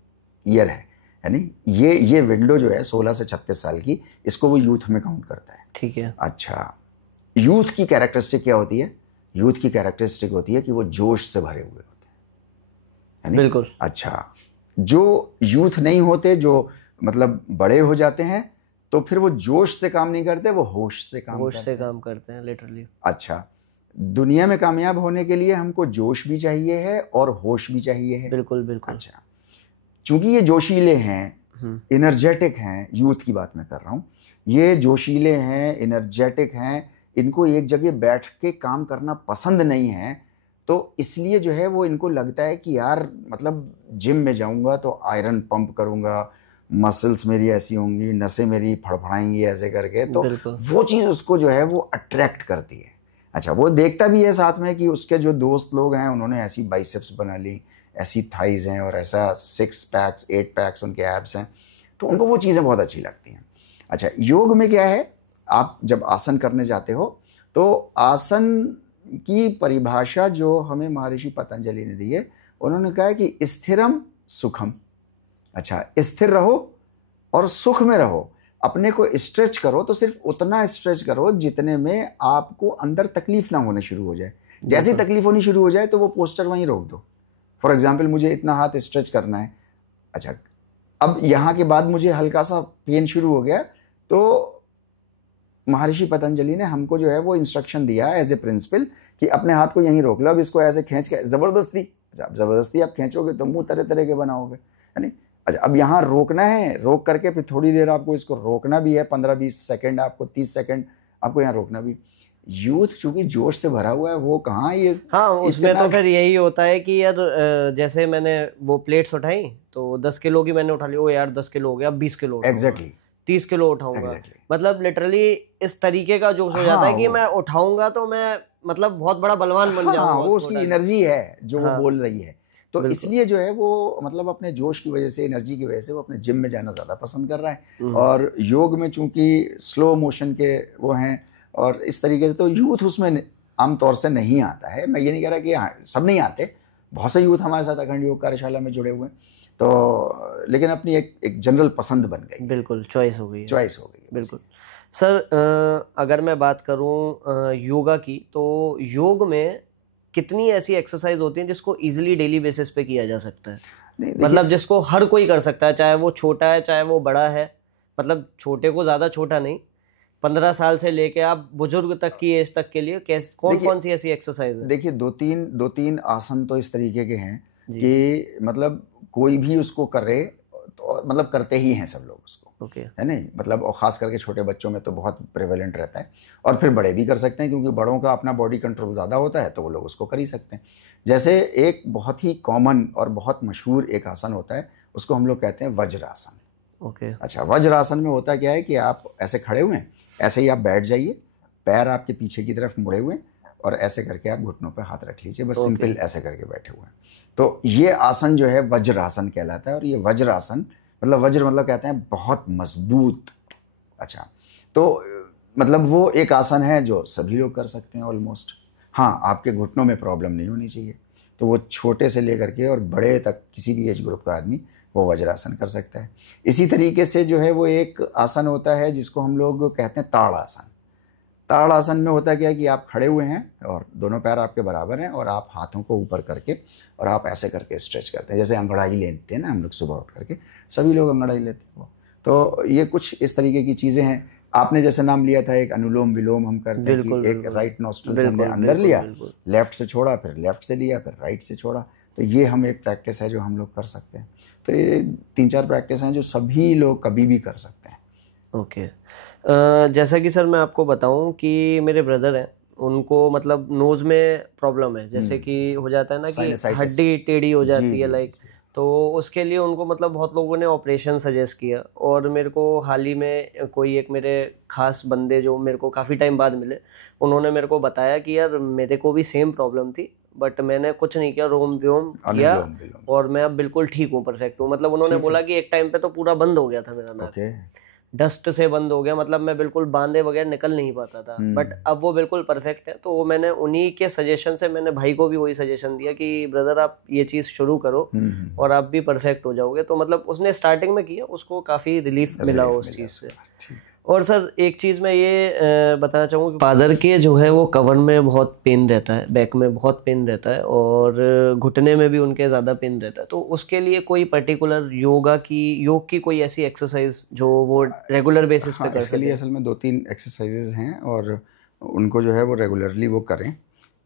ईयर है, यानी ये विंडो जो है 16 से 36 साल की, इसको वो यूथ में काउंट करता है। ठीक है। अच्छा, यूथ की कैरेक्टरिस्टिक क्या होती है? यूथ की कैरेक्टरिस्टिक होती है कि वो जोश से भरे हुए होते हैं। बिल्कुल। अच्छा, जो यूथ नहीं होते, जो मतलब बड़े हो जाते हैं, तो फिर वो जोश से काम नहीं करते, वो होश से काम करते हैं लिटरली। अच्छा, दुनिया में कामयाब होने के लिए हमको जोश भी चाहिए है और होश भी चाहिए है। बिल्कुल बिल्कुल। अच्छा, चूंकि ये जोशीले हैं, एनर्जेटिक हैं, यूथ की बात मैं कर रहा हूँ, ये जोशीले हैं, एनर्जेटिक हैं, इनको एक जगह बैठ के काम करना पसंद नहीं है, तो इसलिए जो है वो इनको लगता है कि यार मतलब जिम में जाऊंगा तो आयरन पंप करूंगा, मसल्स मेरी ऐसी होंगी, नसें मेरी फड़फड़ाएंगी ऐसे करके, तो वो चीज़ उसको जो है वो अट्रैक्ट करती है। अच्छा, वो देखता भी है साथ में कि उसके जो दोस्त लोग हैं उन्होंने ऐसी बाइसेप्स बना ली, ऐसी थाइज हैं और ऐसा 6 पैक्स 8 पैक्स उनके एब्स हैं, तो उनको वो चीज़ें बहुत अच्छी लगती हैं। अच्छा, योग में क्या है, आप जब आसन करने जाते हो तो आसन की परिभाषा जो हमें महर्षि पतंजलि ने दी है, उन्होंने कहा है कि स्थिरम सुखम। अच्छा, स्थिर रहो और सुख में रहो, अपने को स्ट्रेच करो तो सिर्फ उतना स्ट्रेच करो जितने में आपको अंदर तकलीफ ना होने शुरू हो जाए। जैसी तकलीफ होनी शुरू हो जाए तो वो पोस्टर वहीं रोक दो। फॉर एग्जाम्पल, मुझे इतना हाथ स्ट्रेच करना है, अच्छा अब यहाँ के बाद मुझे हल्का सा पेन शुरू हो गया, तो महर्षि पतंजलि ने हमको जो है वो इंस्ट्रक्शन दिया एज ए प्रिंसिपल कि अपने हाथ को यहीं रोक लो, अब इसको ऐसे खींच के ज़बरदस्ती, अच्छा ज़बरदस्ती आप खींचोगे तो मुंह तरह तरह के बनाओगे, है नहीं। अच्छा, अब यहाँ रोकना है, रोक करके फिर थोड़ी देर आपको इसको रोकना भी है, 15-20 सेकंड, आपको 30 सेकंड आपको यहाँ रोकना भी। यूथ चूंकि जोश से भरा हुआ है, वो कहाँ ये, हाँ, उसमें तो फिर यही होता है कि यार जैसे मैंने वो प्लेट्स उठाई तो 10 किलो की मैंने उठा ली, ओ यार 10 किलो हो गया, अब 20 किलो उठाऊंगा, एग्जैक्टली 30 किलो उठाऊंगा, exactly. मतलब लिटरली इस तरीके का जोश हो जाता है कि मैं उठाऊंगा तो मैं मतलब बहुत बड़ा बलवान बन जाऊंगा। वो उसकी एनर्जी है जो वो बोल रही है, तो इसलिए जो है वो मतलब अपने जोश की वजह से, एनर्जी की वजह से वो अपने जिम में जाना ज़्यादा पसंद कर रहा है। और योग में चूंकि स्लो मोशन के वो हैं और इस तरीके से, तो यूथ उसमें आमतौर से नहीं आता है। मैं ये नहीं कह रहा कि सब नहीं आते, बहुत से यूथ हमारे साथ अखंड योग कार्यशाला में जुड़े हुए हैं, तो लेकिन अपनी एक जनरल पसंद बन गई, बिल्कुल चॉइस हो गई बिल्कुल। सर अगर मैं बात करूं योगा की, तो योग में कितनी ऐसी एक्सरसाइज होती हैं जिसको इजीली डेली बेसिस पे किया जा सकता है? मतलब जिसको हर कोई कर सकता है, चाहे वो छोटा है चाहे वो बड़ा है, मतलब छोटे को ज़्यादा छोटा नहीं, 15 साल से लेके आप बुजुर्ग तक की एज तक के लिए कौन सी ऐसी एक्सरसाइज है? देखिए, दो तीन आसन तो इस तरीके के हैं कि मतलब कोई भी उसको करे तो मतलब करते ही हैं सब लोग उसको, है नहीं, मतलब और ख़ास करके छोटे बच्चों में तो बहुत प्रेवलेंट रहता है, और फिर बड़े भी कर सकते हैं क्योंकि बड़ों का अपना बॉडी कंट्रोल ज़्यादा होता है, तो वो लोग उसको कर ही सकते हैं। जैसे एक बहुत ही कॉमन और बहुत मशहूर एक आसन होता है, उसको हम लोग कहते हैं वज्रासन। अच्छा, वज्रासन में होता क्या है कि आप ऐसे खड़े हुए हैं, ऐसे ही आप बैठ जाइए, पैर आपके पीछे की तरफ मुड़े हुए, और ऐसे करके आप घुटनों पर हाथ रख लीजिए, बस सिंपल ऐसे करके बैठे हुए हैं। तो ये आसन जो है वज्रासन कहलाता है। और ये वज्रासन मतलब वज्र मतलब कहते हैं बहुत मजबूत। अच्छा, तो मतलब वो एक आसन है जो सभी लोग कर सकते हैं ऑलमोस्ट। हाँ, आपके घुटनों में प्रॉब्लम नहीं होनी चाहिए, तो वो छोटे से लेकर के और बड़े तक किसी भी एज ग्रुप का आदमी वो वज्रासन कर सकता है। इसी तरीके से जो है वो एक आसन होता है जिसको हम लोग कहते हैं ताड़ आसन। ताड़ आसन में होता क्या है कि आप खड़े हुए हैं और दोनों पैर आपके बराबर हैं, और आप हाथों को ऊपर करके और आप ऐसे करके स्ट्रेच करते हैं, जैसे अंगड़ाई लेते हैं ना हम लोग सुबह उठ करके, सभी लोग अंगड़ाई लेते हैं वो। तो ये कुछ इस तरीके की चीज़ें हैं। आपने जैसे नाम लिया था एक अनुलोम विलोम हम करते हैं कि एक राइट नॉस्ट्रल से हमने अंदर लिया, लेफ्ट से छोड़ा, फिर लेफ्ट से लिया, फिर राइट से छोड़ा, तो ये हम एक प्रैक्टिस है जो हम लोग कर सकते हैं। तो ये 3-4 प्रैक्टिस हैं जो सभी लोग कभी भी कर सकते हैं। ओके। जैसा कि सर मैं आपको बताऊं कि मेरे ब्रदर हैं, उनको मतलब नोज़ में प्रॉब्लम है, जैसे कि हो जाता है ना कि हड्डी टेढ़ी हो जाती है लाइक, तो उसके लिए उनको मतलब बहुत लोगों ने ऑपरेशन सजेस्ट किया। और मेरे को हाल ही में कोई एक मेरे खास बंदे जो मेरे को काफ़ी टाइम बाद मिले, उन्होंने मेरे को बताया कि यार मेरे को भी सेम प्रॉब्लम थी, बट मैंने कुछ नहीं किया, रोम व्योम किया और मैं अब बिल्कुल ठीक हूँ, परफेक्ट हूँ। मतलब उन्होंने बोला कि एक टाइम पे तो पूरा बंद हो गया था मेरा नाक, डस्ट से बंद हो गया, मतलब मैं बिल्कुल बांधे बगैर निकल नहीं पाता था, बट अब वो बिल्कुल परफेक्ट है। तो मैंने उन्हीं के सजेशन से मैंने भाई को भी वही सजेशन दिया कि ब्रदर आप ये चीज़ शुरू करो और आप भी परफेक्ट हो जाओगे। तो मतलब उसने स्टार्टिंग में किया, उसको काफ़ी रिलीफ मिला उस चीज़ से। और सर एक चीज़ मैं ये बताना चाहूँगा कि फादर के जो है वो कवर में बहुत पेन रहता है, बैक में बहुत पेन रहता है, और घुटने में भी उनके ज़्यादा पेन रहता है। तो उसके लिए कोई पर्टिकुलर योग की कोई ऐसी एक्सरसाइज जो वो रेगुलर बेसिस पे कर इसके लिए असल में 2-3 एक्सरसाइजेज हैं और उनको जो है वो रेगुलरली वो करें।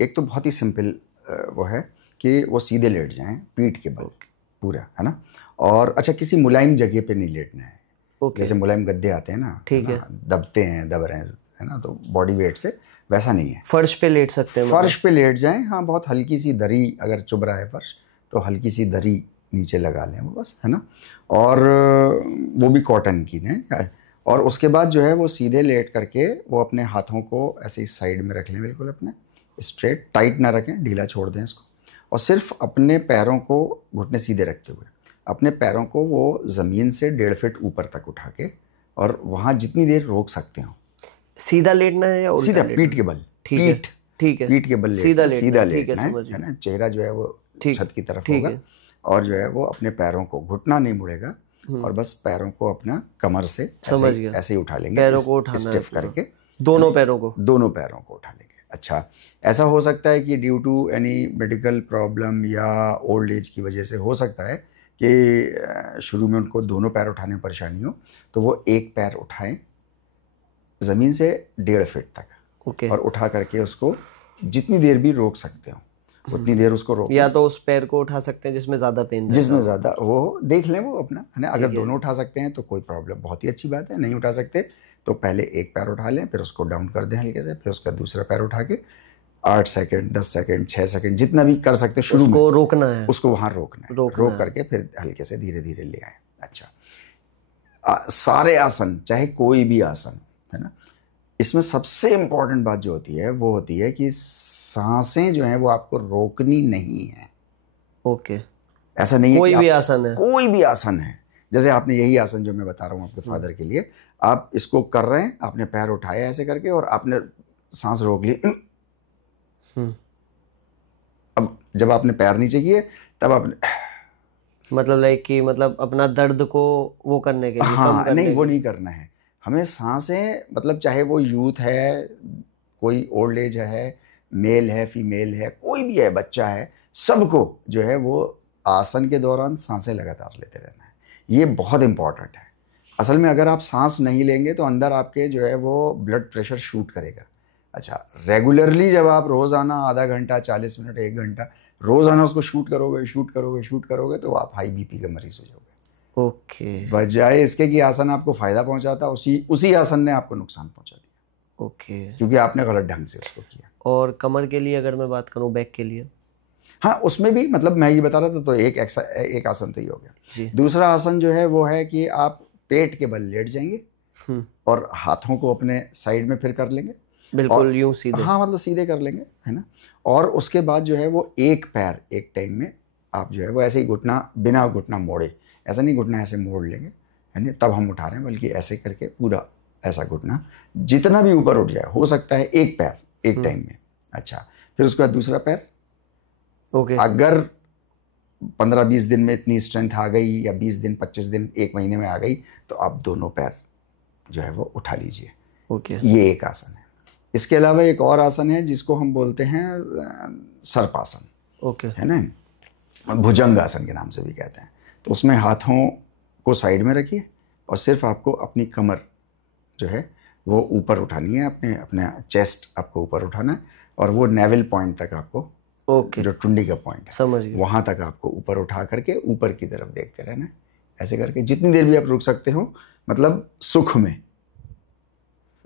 एक तो बहुत ही सिंपल वो है कि वो सीधे लेट जाएं पीठ के बल पूरा, है ना। और अच्छा, किसी मुलायम जगह पे नहीं लेटना है। जैसे मुलायम गद्दे आते हैं ना, ठीक है, दबते हैं, दब रहे हैं, है ना, तो बॉडी वेट से वैसा नहीं है। फर्श पे लेट सकते हैं, फर्श पे लेट जाएं। हाँ, बहुत हल्की सी दरी, अगर चुभ रहा है फर्श तो हल्की सी दरी नीचे लगा लें वो बस, है ना, और वो भी कॉटन की ने। और उसके बाद जो है वो सीधे लेट करके वो अपने हाथों को ऐसे इस साइड में रख लें, बिल्कुल अपने स्ट्रेट, टाइट ना रखें, ढीला छोड़ दें इसको, और सिर्फ अपने पैरों को घुटने सीधे रखते हुए अपने पैरों को वो ज़मीन से 1.5 फीट ऊपर तक उठा के और वहाँ जितनी देर रोक सकते हो। सीधा लेटना है या सीधा पीठ के बल? ठीक है, पीठ के बल सीधा लेटना है ना। चेहरा जो है वो छत की तरफ होगा और जो है वो अपने पैरों को, घुटना नहीं मुड़ेगा, और बस पैरों को अपना कमर से ऐसे ही उठा लेंगे, पैरों को उठाना स्टिफ करके, दोनों पैरों को उठा लेंगे। अच्छा, ऐसा हो सकता है कि due to any medical problem या ओल्ड एज की वजह से हो सकता है कि शुरू में उनको दोनों पैर उठाने में परेशानी हो, तो वो एक पैर उठाएं ज़मीन से 1.5 फीट तक। ओके। और उठा करके उसको जितनी देर भी रोक सकते हो उतनी देर उसको रोक। या तो उस पैर को उठा सकते हैं जिसमें ज़्यादा पेन रहता जिसमें हो। ज़्यादा वो देख लें वो अपना, है ना। अगर ठीक है। दोनों उठा सकते हैं तो कोई प्रॉब्लम, बहुत ही अच्छी बात है। नहीं उठा सकते तो पहले एक पैर उठा लें, फिर उसको डाउन कर दें हल्के से, फिर उसका दूसरा पैर उठा के 8 सेकंड 10 सेकंड 6 सेकंड जितना भी कर सकते हैं शुरू में उसको रोकना है, उसको वहाँ रोकना है, रोक करके फिर हल्के से धीरे धीरे ले आए। अच्छा, सारे आसन चाहे कोई भी आसन, है ना, इसमें सबसे इम्पोर्टेंट बात जो होती है वो होती है कि सांसें जो हैं वो आपको रोकनी नहीं है। ओके। ऐसा नहीं है कोई कि भी आसन है, कोई भी आसन है। जैसे आपने यही आसन जो मैं बता रहा हूँ आपके फादर के लिए, आप इसको कर रहे हैं, आपने पैर उठाया ऐसे करके और आपने सांस रोक ली। अब जब आपने पैर नीचे किए तब आपने मतलब लाइक कि मतलब अपना दर्द को वो करने के लिए, हाँ, कम करने नहीं वो के लिए। नहीं करना है हमें। सांसें मतलब चाहे वो यूथ है, कोई ओल्ड एज है, मेल है, फीमेल है, कोई भी है, बच्चा है, सबको जो है वो आसन के दौरान सांसें लगातार लेते रहना है। ये बहुत इंपॉर्टेंट है। असल में अगर आप सांस नहीं लेंगे तो अंदर आपके जो है वो ब्लड प्रेशर शूट करेगा। अच्छा, रेगुलरली जब आप रोज़ाना आधा घंटा 40 मिनट 1 घंटा रोज़ाना उसको शूट करोगे तो आप हाई बीपी के मरीज हो जाओगे। ओके। बजाय इसके कि आसन आपको फ़ायदा पहुंचाता, उसी आसन ने आपको नुकसान पहुंचा दिया। ओके। क्योंकि आपने गलत ढंग से उसको किया। और कमर के लिए अगर मैं बात करूं, बैक के लिए? हाँ, उसमें भी मतलब मैं ये बता रहा था, तो एक आसन तो ये हो गया जी। दूसरा आसन जो है वो है कि आप पेट के बल लेट जाएंगे और हाथों को अपने साइड में फिर कर लेंगे, बिल्कुल यूं सीधे। हाँ, मतलब सीधे कर लेंगे, है ना। और उसके बाद जो है वो एक पैर एक टाइम में आप जो है वो ऐसे ही घुटना, बिना घुटना मोड़े, ऐसा नहीं घुटना ऐसे मोड़ लेंगे, है ना, तब हम उठा रहे हैं, बल्कि ऐसे करके पूरा ऐसा घुटना जितना भी ऊपर उठ जाए, हो सकता है एक पैर एक टाइम में। अच्छा, फिर उसके बाद दूसरा पैर। ओके। अगर 15-20 दिन में इतनी स्ट्रेंथ आ गई, या 20 दिन 25 दिन 1 महीने में आ गई, तो आप दोनों पैर जो है वो उठा लीजिए। ओके। ये एक आसन है। इसके अलावा एक और आसन है जिसको हम बोलते हैं सर्पासन। ओके। है ना, भुजंग आसन के नाम से भी कहते हैं। तो उसमें हाथों को साइड में रखिए और सिर्फ आपको अपनी कमर जो है वो ऊपर उठानी है, अपने चेस्ट आपको ऊपर उठाना है, और वो नेवल पॉइंट तक आपको, ओके, जो टुंडी का पॉइंट है, समझ गया, वहाँ तक आपको ऊपर उठा करके ऊपर की तरफ देखते रहना है। ऐसे करके जितनी देर भी आप रुक सकते हो, मतलब सुख में,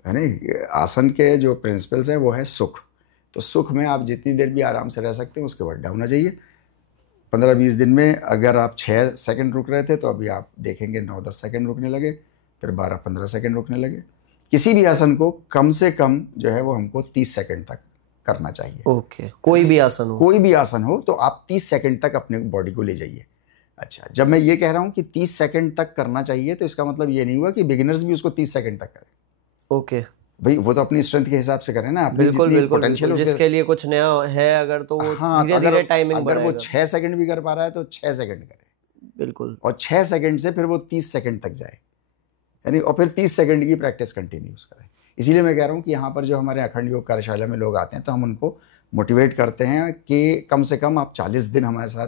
है ना। आसन के जो प्रिंसिपल्स हैं वो है सुख। तो सुख में आप जितनी देर भी आराम से रह सकते हैं, उसके बाद डाउन आ जाइए। 15-20 दिन में अगर आप 6 सेकंड रुक रहे थे तो अभी आप देखेंगे 9-10 सेकंड रुकने लगे, फिर 12-15 सेकंड रुकने लगे। किसी भी आसन को कम से कम जो है वो हमको 30 सेकंड तक करना चाहिए। ओके। कोई भी आसन हो, कोई भी आसन हो तो आप 30 सेकंड तक अपने बॉडी को ले जाइए। अच्छा, जब मैं ये कह रहा हूँ कि 30 सेकंड तक करना चाहिए, तो इसका मतलब ये नहीं हुआ कि बिगिनर्स भी उसको 30 सेकंड तक करें। ओके भाई, वो तो अपनी स्ट्रेंथ के हिसाब से करें ना, अपनी बिल्कुल जितनी बिल्कुल पोटेंशियल बिल्कुल। जिसके लिए कुछ नया है अगर, तो वो हाँ, तो धीरे-धीरे टाइमिंग अगर वो बढ़ाएगा। 6 सेकंड भी कर पा रहा है तो 6 सेकंड करे, बिल्कुल। और 6 सेकंड से फिर वो 30 सेकंड तक जाए, यानी, और फिर 30 सेकंड की प्रैक्टिस कंटिन्यूस करें। इसीलिए मैं कह रहा हूँ कि यहाँ पर जो हमारे अखंड योग कार्यशाला में लोग आते हैं, तो हम उनको मोटिवेट करते हैं कि कम से कम आप 40 दिन हमारे साथ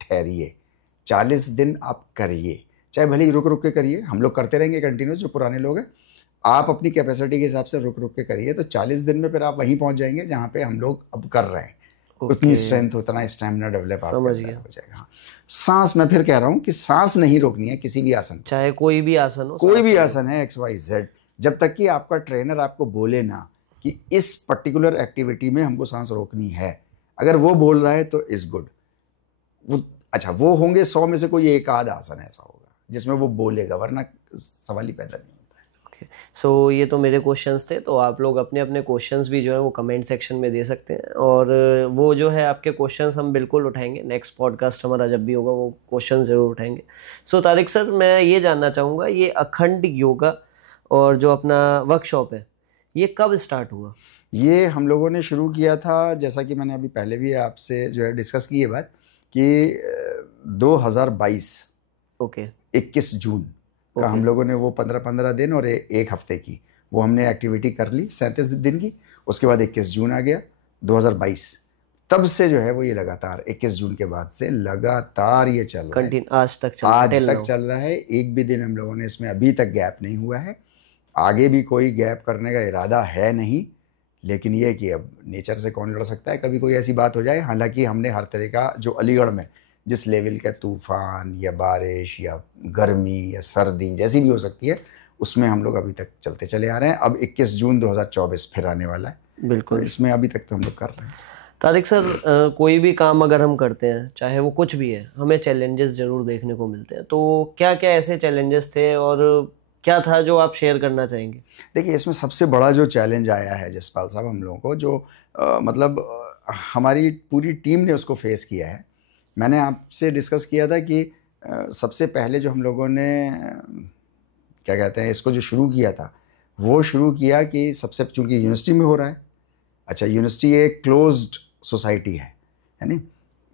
ठहरिए, 40 दिन आप करिए, चाहे भले ही रुक रुक के करिए। हम लोग करते रहेंगे कंटिन्यूस, जो पुराने लोग हैं। आप अपनी कैपेसिटी के हिसाब से रुक रुक के करिए, तो 40 दिन में फिर आप वहीं पहुंच जाएंगे जहाँ पे हम लोग अब कर रहे हैं। उतनी स्ट्रेंथ, उतना स्टैमिना डेवलप आपके अंदर हो जाएगा। हाँ। सांस, मैं फिर कह रहा हूँ कि सांस नहीं रोकनी है किसी भी आसन, चाहे कोई भी आसन हो, कोई भी आसन है XYZ, जब तक कि आपका ट्रेनर आपको बोले ना कि इस पर्टिकुलर एक्टिविटी में हमको सांस रोकनी है। अगर वो बोल रहा है तो इज गुड। वो अच्छा, वो होंगे 100 में से कोई एक आध आसन ऐसा होगा जिसमें वो बोलेगा, वरना सवाल ही पैदा नहीं। सो ये तो मेरे क्वेश्चंस थे। तो आप लोग अपने अपने क्वेश्चंस भी जो है वो कमेंट सेक्शन में दे सकते हैं, और वो जो है आपके क्वेश्चंस हम बिल्कुल उठाएंगे। नेक्स्ट पॉडकास्ट हमारा जब भी होगा वो क्वेश्चन ज़रूर उठाएंगे। सो तारिक सर, मैं ये जानना चाहूँगा, ये अखंड योगा और जो अपना वर्कशॉप है, ये कब स्टार्ट हुआ? ये हम लोगों ने शुरू किया था, जैसा कि मैंने अभी पहले भी आपसे जो है डिस्कस की है बात, कि 2022 ओके 21 जून का हम लोगों ने वो 15-15 दिन और एक हफ्ते की वो हमने एक्टिविटी कर ली, 37 दिन की। उसके बाद 21 जून आ गया 2022। तब से जो है वो ये लगातार 21 जून के बाद से लगातार ये चल रहा है, आज तक चल रहा है। एक भी दिन हम लोगों ने इसमें अभी तक गैप नहीं हुआ है। आगे भी कोई गैप करने का इरादा है नहीं, लेकिन ये कि अब नेचर से कौन लड़ सकता है, कभी कोई ऐसी बात हो जाए। हालांकि हमने हर तरह का जो अलीगढ़ में जिस लेवल का तूफान या बारिश या गर्मी या सर्दी जैसी भी हो सकती है, उसमें हम लोग अभी तक चलते चले आ रहे हैं। अब 21 जून 2024 फिर आने वाला है, बिल्कुल। तो इसमें अभी तक तो हम लोग कर रहे हैं। तारिक सर, कोई भी काम अगर हम करते हैं, चाहे वो कुछ भी है, हमें चैलेंजेस जरूर देखने को मिलते हैं। तो क्या क्या ऐसे चैलेंजेस थे और क्या था जो आप शेयर करना चाहेंगे? देखिए, इसमें सबसे बड़ा जो चैलेंज आया है जसपाल साहब हम लोगों को, जो मतलब हमारी पूरी टीम ने उसको फेस किया है। मैंने आपसे डिस्कस किया था कि सबसे पहले जो हम लोगों ने क्या कहते हैं इसको जो शुरू किया था, वो शुरू किया कि सबसे, चूँकि यूनिवर्सिटी में हो रहा है। अच्छा, यूनिवर्सिटी एक क्लोज्ड सोसाइटी है नहीं,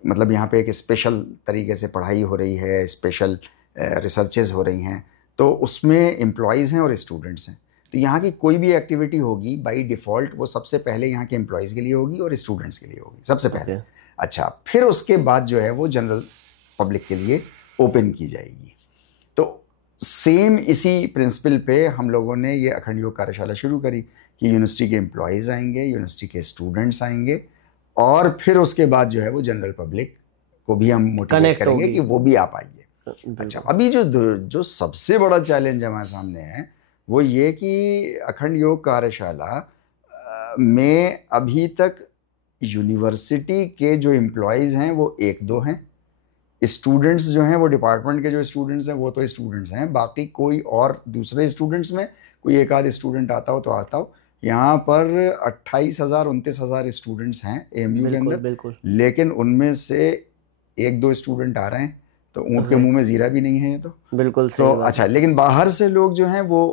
मतलब यहाँ पे एक स्पेशल तरीके से पढ़ाई हो रही है, स्पेशल रिसर्चेज हो रही हैं, तो उसमें एम्प्लॉयज़ हैं और स्टूडेंट्स हैं। तो यहाँ की कोई भी एक्टिविटी होगी बाय डिफ़ॉल्ट वो सबसे पहले यहाँ के एम्प्लॉयज़ के लिए होगी और स्टूडेंट्स के लिए होगी सबसे पहले। अच्छा, फिर उसके बाद जो है वो जनरल पब्लिक के लिए ओपन की जाएगी। तो सेम इसी प्रिंसिपल पे हम लोगों ने ये अखंड योग कार्यशाला शुरू करी कि यूनिवर्सिटी के एम्प्लॉयज़ आएंगे, यूनिवर्सिटी के स्टूडेंट्स आएंगे, और फिर उसके बाद जो है वो जनरल पब्लिक को भी हम मोटिवेट करेंगे कि वो भी आप आइए। अच्छा, अभी जो सबसे बड़ा चैलेंज हमारे सामने है वो ये कि अखंड योग कार्यशाला में अभी तक यूनिवर्सिटी के जो एम्प्लॉयज़ हैं वो 1-2 हैं, स्टूडेंट्स जो हैं वो डिपार्टमेंट के जो स्टूडेंट्स हैं वो तो स्टूडेंट्स हैं, बाकी कोई और दूसरे स्टूडेंट्स में कोई एक आध स्टूडेंट आता हो तो आता हो। यहाँ पर 28,000-29,000 स्टूडेंट्स हैं एएमयू के अंदर, लेकिन उनमें से 1-2 स्टूडेंट आ रहे हैं, तो ऊँट के मुंह में जीरा भी नहीं है ये तो। बिल्कुल तो अच्छा, लेकिन बाहर से लोग जो हैं वो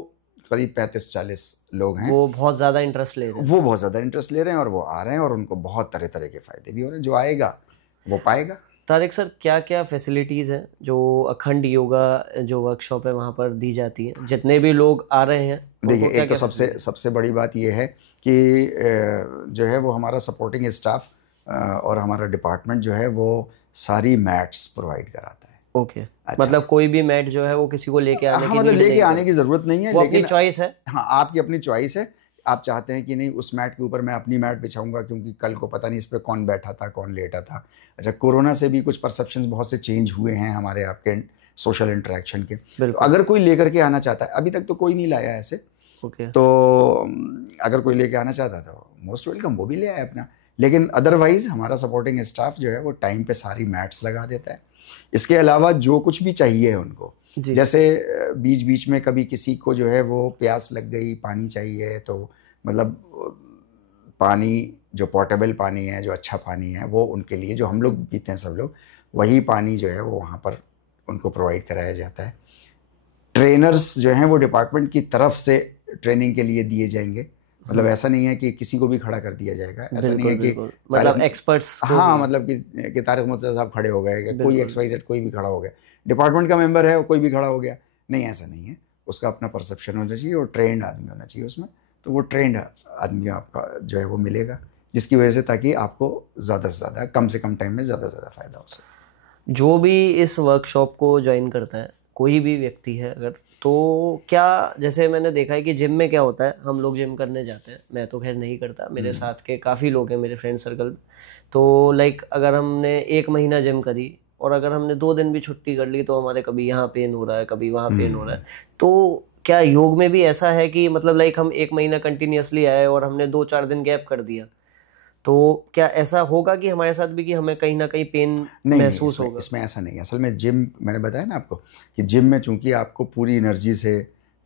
करीब 35-40 लोग हैं, वो बहुत ज़्यादा इंटरेस्ट ले रहे हैं, और वो आ रहे हैं और उनको बहुत तरह तरह के फ़ायदे भी हो रहे हैं। जो आएगा वो पाएगा। तारिक सर, क्या क्या फैसिलिटीज़ हैं जो अखंड योगा जो वर्कशॉप है वहाँ पर दी जाती है, जितने भी लोग आ रहे हैं? देखिए, एक तो सबसे बड़ी बात ये है कि जो है वो हमारा सपोर्टिंग स्टाफ और हमारा डिपार्टमेंट जो है वो सारी मैट्स प्रोवाइड कराता है। ओके। अच्छा। मतलब कोई भी मैट जो है वो किसी को लेके आने की ज़रूरत नहीं है, लेकिन चॉइस है। हाँ, आपकी अपनी चॉइस है। आप चाहते हैं कि नहीं, उस मैट के ऊपर मैं अपनी मैट बिछाऊंगा क्योंकि कल को पता नहीं इस पर कौन बैठा था, कौन लेटा था। अच्छा, कोरोना से भी कुछ परसेप्शंस बहुत से चेंज हुए हैं हमारे आपके सोशल इंटरेक्शन के। तो अगर कोई लेकर के आना चाहता है, अभी तक तो कोई नहीं लाया ऐसे, तो अगर कोई लेके आना चाहता तो मोस्ट वेलकम, वो भी ले आए अपना। लेकिन अदरवाइज हमारा सपोर्टिंग स्टाफ जो है वो टाइम पे सारी मैट्स लगा देता है। इसके अलावा जो कुछ भी चाहिए उनको, जैसे बीच बीच में कभी किसी को जो है वो प्यास लग गई, पानी चाहिए, तो मतलब पानी जो पोर्टेबल पानी है, जो अच्छा पानी है, वो उनके लिए, जो हम लोग पीते हैं सब लोग, वही पानी जो है वो वहाँ पर उनको प्रोवाइड कराया जाता है। ट्रेनर्स जो हैं वो डिपार्टमेंट की तरफ से ट्रेनिंग के लिए दिए जाएंगे। मतलब ऐसा नहीं है कि किसी को भी खड़ा कर दिया जाएगा, ऐसा नहीं है कि मतलब एक्सपर्ट्स, हाँ, मतलब कि तारिक मुर्तज़ा साहब खड़े हो गए, कोई XYZ कोई भी खड़ा हो गया, डिपार्टमेंट का मेंबर है कोई भी खड़ा हो गया, नहीं, ऐसा नहीं है। उसका अपना परसेप्शन होना चाहिए और ट्रेंड आदमी होना चाहिए उसमें, तो वो ट्रेंड आदमी आपका जो है वो मिलेगा, जिसकी वजह से ताकि आपको ज़्यादा से ज़्यादा, कम से कम टाइम में ज़्यादा से ज़्यादा फ़ायदा हो सके। जो भी इस वर्कशॉप को ज्वाइन करता है, कोई भी व्यक्ति है अगर, तो क्या, जैसे मैंने देखा है कि जिम में क्या होता है, हम लोग जिम करने जाते हैं, मैं तो खैर नहीं करता, मेरे साथ के काफ़ी लोग हैं मेरे फ्रेंड सर्कल, तो लाइक अगर हमने 1 महीना जिम करी और अगर हमने 2 दिन भी छुट्टी कर ली तो हमारे कभी यहाँ पेन हो रहा है, कभी वहाँ पेन हो रहा है। तो क्या योग में भी ऐसा है कि मतलब लाइक हम 1 महीना कंटिन्यूसली आए और हमने 2-4 दिन गैप कर दिया, तो क्या ऐसा होगा कि हमारे साथ भी कि हमें कहीं ना कहीं पेन महसूस होगा? इसमें ऐसा नहीं है। असल में जिम, मैंने बताया ना आपको कि जिम में चूंकि आपको पूरी एनर्जी से,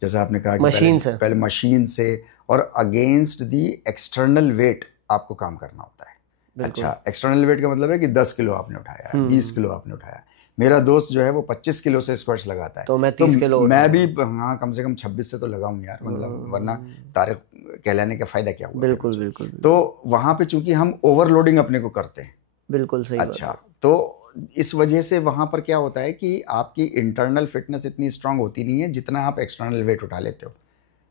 जैसा आपने कहा, पहले मशीन से और अगेंस्ट दी एक्सटर्नल वेट आपको काम करना होता है। अच्छा, एक्सटर्नल वेट का मतलब है कि 10 किलो आपने उठाया, 20 किलो आपने उठाया। मेरा दोस्त जो है वो 25 किलो से स्क्वाट्स लगाता है, तो मैं 30 किलो, मैं भी हाँ कम से कम 26 से तो लगाऊं यार, मतलब वरना तारिक कहलाने का फायदा क्या हुआ। बिल्कुल। तो वहाँ पे चूंकि हम ओवरलोडिंग अपने को करते हैं। बिल्कुल सही। अच्छा, तो इस वजह से वहाँ पर क्या होता है कि आपकी इंटरनल फिटनेस इतनी स्ट्रांग होती नहीं है जितना आप एक्सटर्नल वेट उठा लेते हो।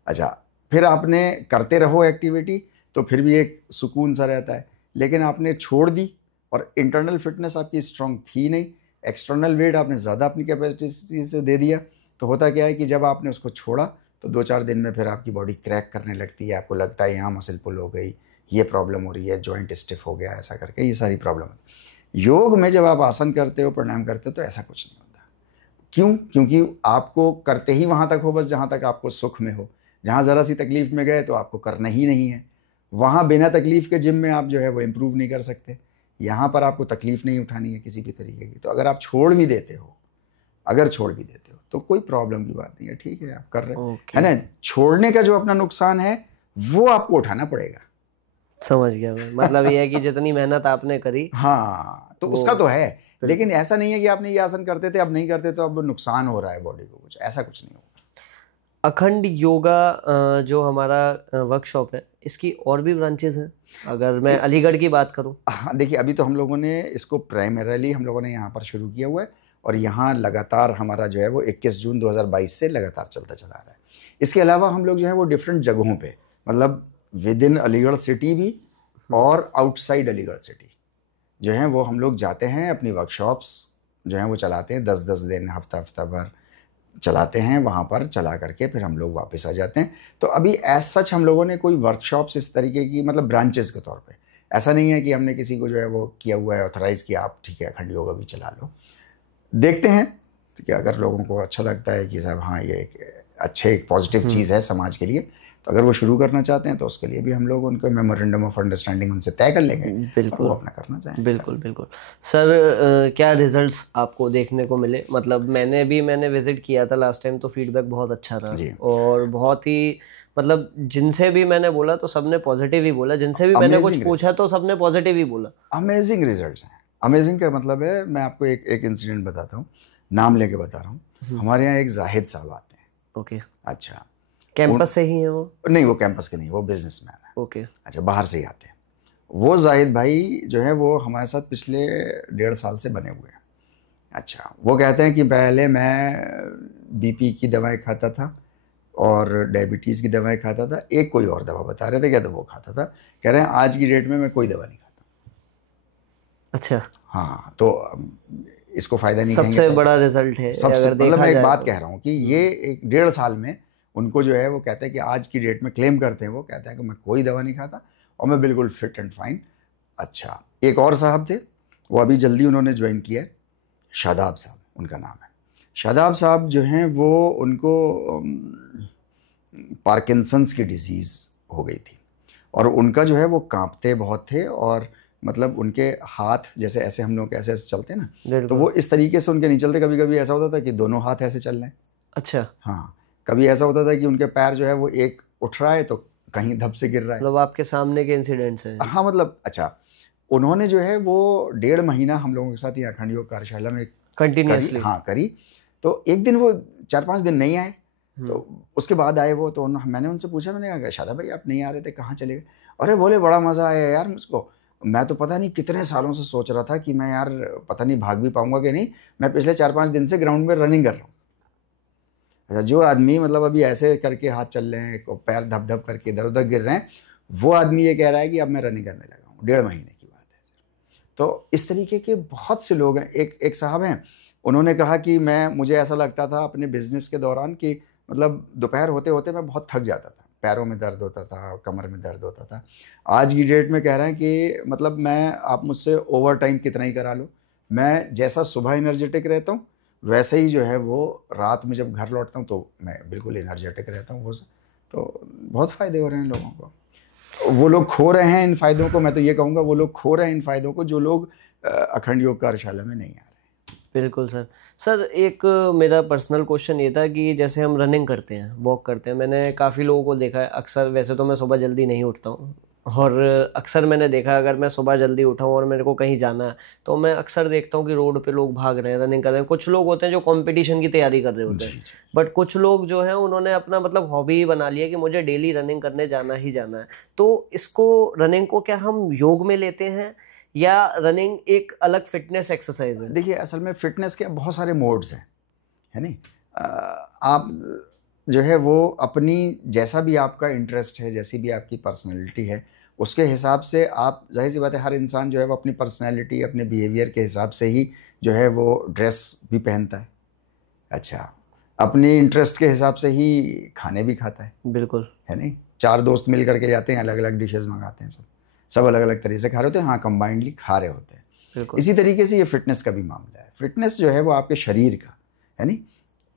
अच्छा, फिर आपने करते रहो एक्टिविटी तो फिर भी एक सुकून सा रहता है, लेकिन आपने छोड़ दी और इंटरनल फिटनेस आपकी स्ट्रांग थी नहीं, एक्सटर्नल वेट आपने ज़्यादा अपनी कैपेसिटी से दे दिया, तो होता क्या है कि जब आपने उसको छोड़ा तो 2-4 दिन में फिर आपकी बॉडी क्रैक करने लगती है, आपको लगता है यहाँ मसल पुल हो गई, ये प्रॉब्लम हो रही है, जॉइंट स्टिफ हो गया, ऐसा करके ये सारी प्रॉब्लम है। योग में जब आप आसन करते हो, प्राणायाम करते हो, तो ऐसा कुछ नहीं होता। क्यों? क्योंकि आपको करते ही वहाँ तक हो बस जहाँ तक आपको सुख में हो। जहाँ ज़रा सी तकलीफ में गए तो आपको करना ही नहीं है। वहाँ बिना तकलीफ के जिम में आप जो है वो इम्प्रूव नहीं कर सकते। यहाँ पर आपको तकलीफ नहीं उठानी है किसी भी तरीके की। तो अगर आप छोड़ भी देते हो, तो कोई प्रॉब्लम की बात नहीं है, ठीक है, आप कर रहे हैं, है ना। छोड़ने का जो अपना नुकसान है वो आपको उठाना पड़ेगा। समझ गया मैं, मतलब ये है कि जितनी मेहनत आपने करी, हाँ, तो उसका तो है, लेकिन ऐसा नहीं है कि आपने ये आसन करते थे अब नहीं करते तो अब नुकसान हो रहा है बॉडी को, कुछ ऐसा कुछ नहीं होगा। अखंड योगा जो हमारा वर्कशॉप है, इसकी और भी ब्रांचेस हैं अगर मैं अलीगढ़ की बात करूं? हाँ, देखिए अभी तो हम लोगों ने इसको प्राइमरीली हम लोगों ने यहाँ पर शुरू किया हुआ है और यहाँ लगातार हमारा जो है वो 21 जून 2022 से लगातार चलता चला रहा है। इसके अलावा हम लोग जो है वो डिफरेंट जगहों पे, मतलब विद इन अलीगढ़ सिटी भी और आउटसाइड अलीगढ़ सिटी जो है वो हम लोग जाते हैं, अपनी वर्कशॉप्स जो हैं वो चलाते हैं, 10-10 दिन, हफ्ता भर चलाते हैं, वहाँ पर चला करके फिर हम लोग वापस आ जाते हैं। तो अभी एज सच हम लोगों ने कोई वर्कशॉप्स इस तरीके की, मतलब ब्रांचेस के तौर पे ऐसा नहीं है कि हमने किसी को जो है वो किया हुआ है ऑथराइज किया, आप ठीक है अखंड योगा भी चला लो। देखते हैं कि अगर लोगों को अच्छा लगता है कि साहब हाँ ये एक पॉजिटिव चीज़ है समाज के लिए, तो अगर वो शुरू करना चाहते हैं तो उसके लिए भी हम लोग उनको मेमोरेंडम ऑफ अंडरस्टैंडिंग उनसे तय कर लेंगे। बिल्कुल, वो अपना करना चाहें। बिल्कुल सर। क्या रिजल्ट्स आपको देखने को मिले? मतलब मैंने विजिट किया था लास्ट टाइम, तो फीडबैक बहुत अच्छा रहा और बहुत ही, मतलब जिनसे भी मैंने बोला तो सबने पॉजिटिव ही बोला, जिनसे भी मैंने कुछ पूछा तो सबने पॉजिटिव ही बोला। अमेजिंग रिजल्ट्स हैं। अमेजिंग का मतलब है, मैं आपको एक इंसिडेंट बताता हूँ, नाम लेके बता रहा हूँ। हमारे यहाँ एक जाहिद साहब आते हैं। ओके। अच्छा, कैंपस से ही है वो? नहीं, वो कैंपस के नहीं, वो बिजनेसमैन है। ओके। अच्छा, बाहर से ही आते हैं। वो जाहिद भाई जो है वो हमारे साथ पिछले 1.5 साल से बने हुए हैं। अच्छा, वो कहते हैं कि पहले मैं बीपी की दवाएं खाता था और डायबिटीज़ की दवाएं खाता था, एक कोई और दवा बता रहे थे क्या, तो वो खाता था। कह रहे हैं आज की डेट में मैं कोई दवा नहीं खाता। अच्छा, हाँ, तो इसको फ़ायदा नहीं, सबसे बड़ा रिजल्ट है। सबसे, मतलब मैं एक बात कह रहा हूँ कि ये 1.5 साल में उनको जो है वो कहते हैं कि आज की डेट में क्लेम करते हैं, वो कहते हैं कि मैं कोई दवा नहीं खाता और मैं बिल्कुल फिट एंड फाइन। अच्छा, एक और साहब थे, वो अभी जल्दी उन्होंने ज्वाइन किया है, शादाब साहब उनका नाम है। शादाब साहब जो हैं वो उनको पार्किंसंस की डिजीज़ हो गई थी और उनका जो है वो कांपते बहुत थे और मतलब उनके हाथ जैसे ऐसे हम लोग ऐसे ऐसे चलते हैं ना, तो वो इस तरीके से उनके नहीं चलते। कभी कभी ऐसा होता था कि दोनों हाथ ऐसे चल रहे हैं। अच्छा, हाँ, कभी ऐसा होता था कि उनके पैर जो है वो एक उठ रहा है तो कहीं धप से गिर रहा है। मतलब आपके सामने के इंसिडेंट्स हैं? हाँ, मतलब अच्छा, उन्होंने जो है वो 1.5 महीना हम लोगों के साथ ही अखंड योग कार्यशाला में कंटिन्यूअसली करी। तो एक दिन वो 4-5 दिन नहीं आए, तो उसके बाद आए वो, तो मैंने उनसे पूछा, मैंने कहा शादाब भाई आप नहीं आ रहे थे, कहाँ चले गए? अरे बोले बड़ा मज़ा आया यार मुझको, मैं तो पता नहीं कितने सालों से सोच रहा था कि मैं यार पता नहीं भाग भी पाऊंगा कि नहीं, मैं पिछले 4-5 दिन से ग्राउंड में रनिंग कर रहा हूँ। अच्छा, जो आदमी मतलब अभी ऐसे करके हाथ चल रहे हैं, पैर धप धप करके इधर उधर गिर रहे हैं, वो आदमी ये कह रहा है कि अब मैं रनिंग करने लगा हूँ। 1.5 महीने की बात है। तो इस तरीके के बहुत से लोग हैं। एक साहब हैं, उन्होंने कहा कि मुझे ऐसा लगता था अपने बिजनेस के दौरान कि मतलब दोपहर होते होते मैं बहुत थक जाता था, पैरों में दर्द होता था, कमर में दर्द होता था। आज की डेट में कह रहे हैं कि मतलब आप मुझसे ओवर टाइम कितना ही करा लो, मैं जैसा सुबह एनर्जेटिक रहता हूँ वैसे ही जो है वो रात में जब घर लौटता हूँ तो मैं बिल्कुल एनर्जेटिक रहता हूँ। वो तो बहुत फ़ायदे हो रहे हैं लोगों को। वो लोग खो रहे हैं इन फ़ायदों को, मैं तो ये कहूँगा वो लोग खो रहे हैं इन फ़ायदों को जो लोग अखंड योग कार्यशाला में नहीं आ रहे। बिल्कुल सर। एक मेरा पर्सनल क्वेश्चन ये था कि जैसे हम रनिंग करते हैं, वॉक करते हैं, मैंने काफ़ी लोगों को देखा है अक्सर, वैसे तो मैं सुबह जल्दी नहीं उठता हूँ और अक्सर मैंने देखा अगर मैं सुबह जल्दी उठा हूँ और मेरे को कहीं जाना है तो मैं अक्सर देखता हूँ कि रोड पे लोग भाग रहे हैं, रनिंग कर रहे हैं। कुछ लोग होते हैं जो कंपटीशन की तैयारी कर रहे होते हैं, बट कुछ लोग जो हैं उन्होंने अपना मतलब हॉबी ही बना लिया कि मुझे डेली रनिंग करने जाना ही जाना है। तो इसको, रनिंग को क्या हम योग में लेते हैं या रनिंग एक अलग फिटनेस एक्सरसाइज है? देखिए असल में फिटनेस के बहुत सारे मोड्स हैं, है नहीं। आप जो है वो अपनी जैसा भी आपका इंटरेस्ट है, जैसी भी आपकी पर्सनैलिटी है, उसके हिसाब से आप, जाहिर सी बात है हर इंसान जो है वो अपनी पर्सनैलिटी, अपने बिहेवियर के हिसाब से ही जो है वो ड्रेस भी पहनता है। अच्छा, अपनी इंटरेस्ट के हिसाब से ही खाने भी खाता है, बिल्कुल है नहीं। 4 दोस्त मिल करके जाते हैं, अलग अलग डिशेस मंगाते हैं, सब अलग अलग तरीके से खा रहे होते हैं, हाँ कंबाइंडली खा रहे होते हैं। बिल्कुल। इसी तरीके से ये फिटनेस का भी मामला है। फिटनेस जो है वो आपके शरीर का, है नहीं,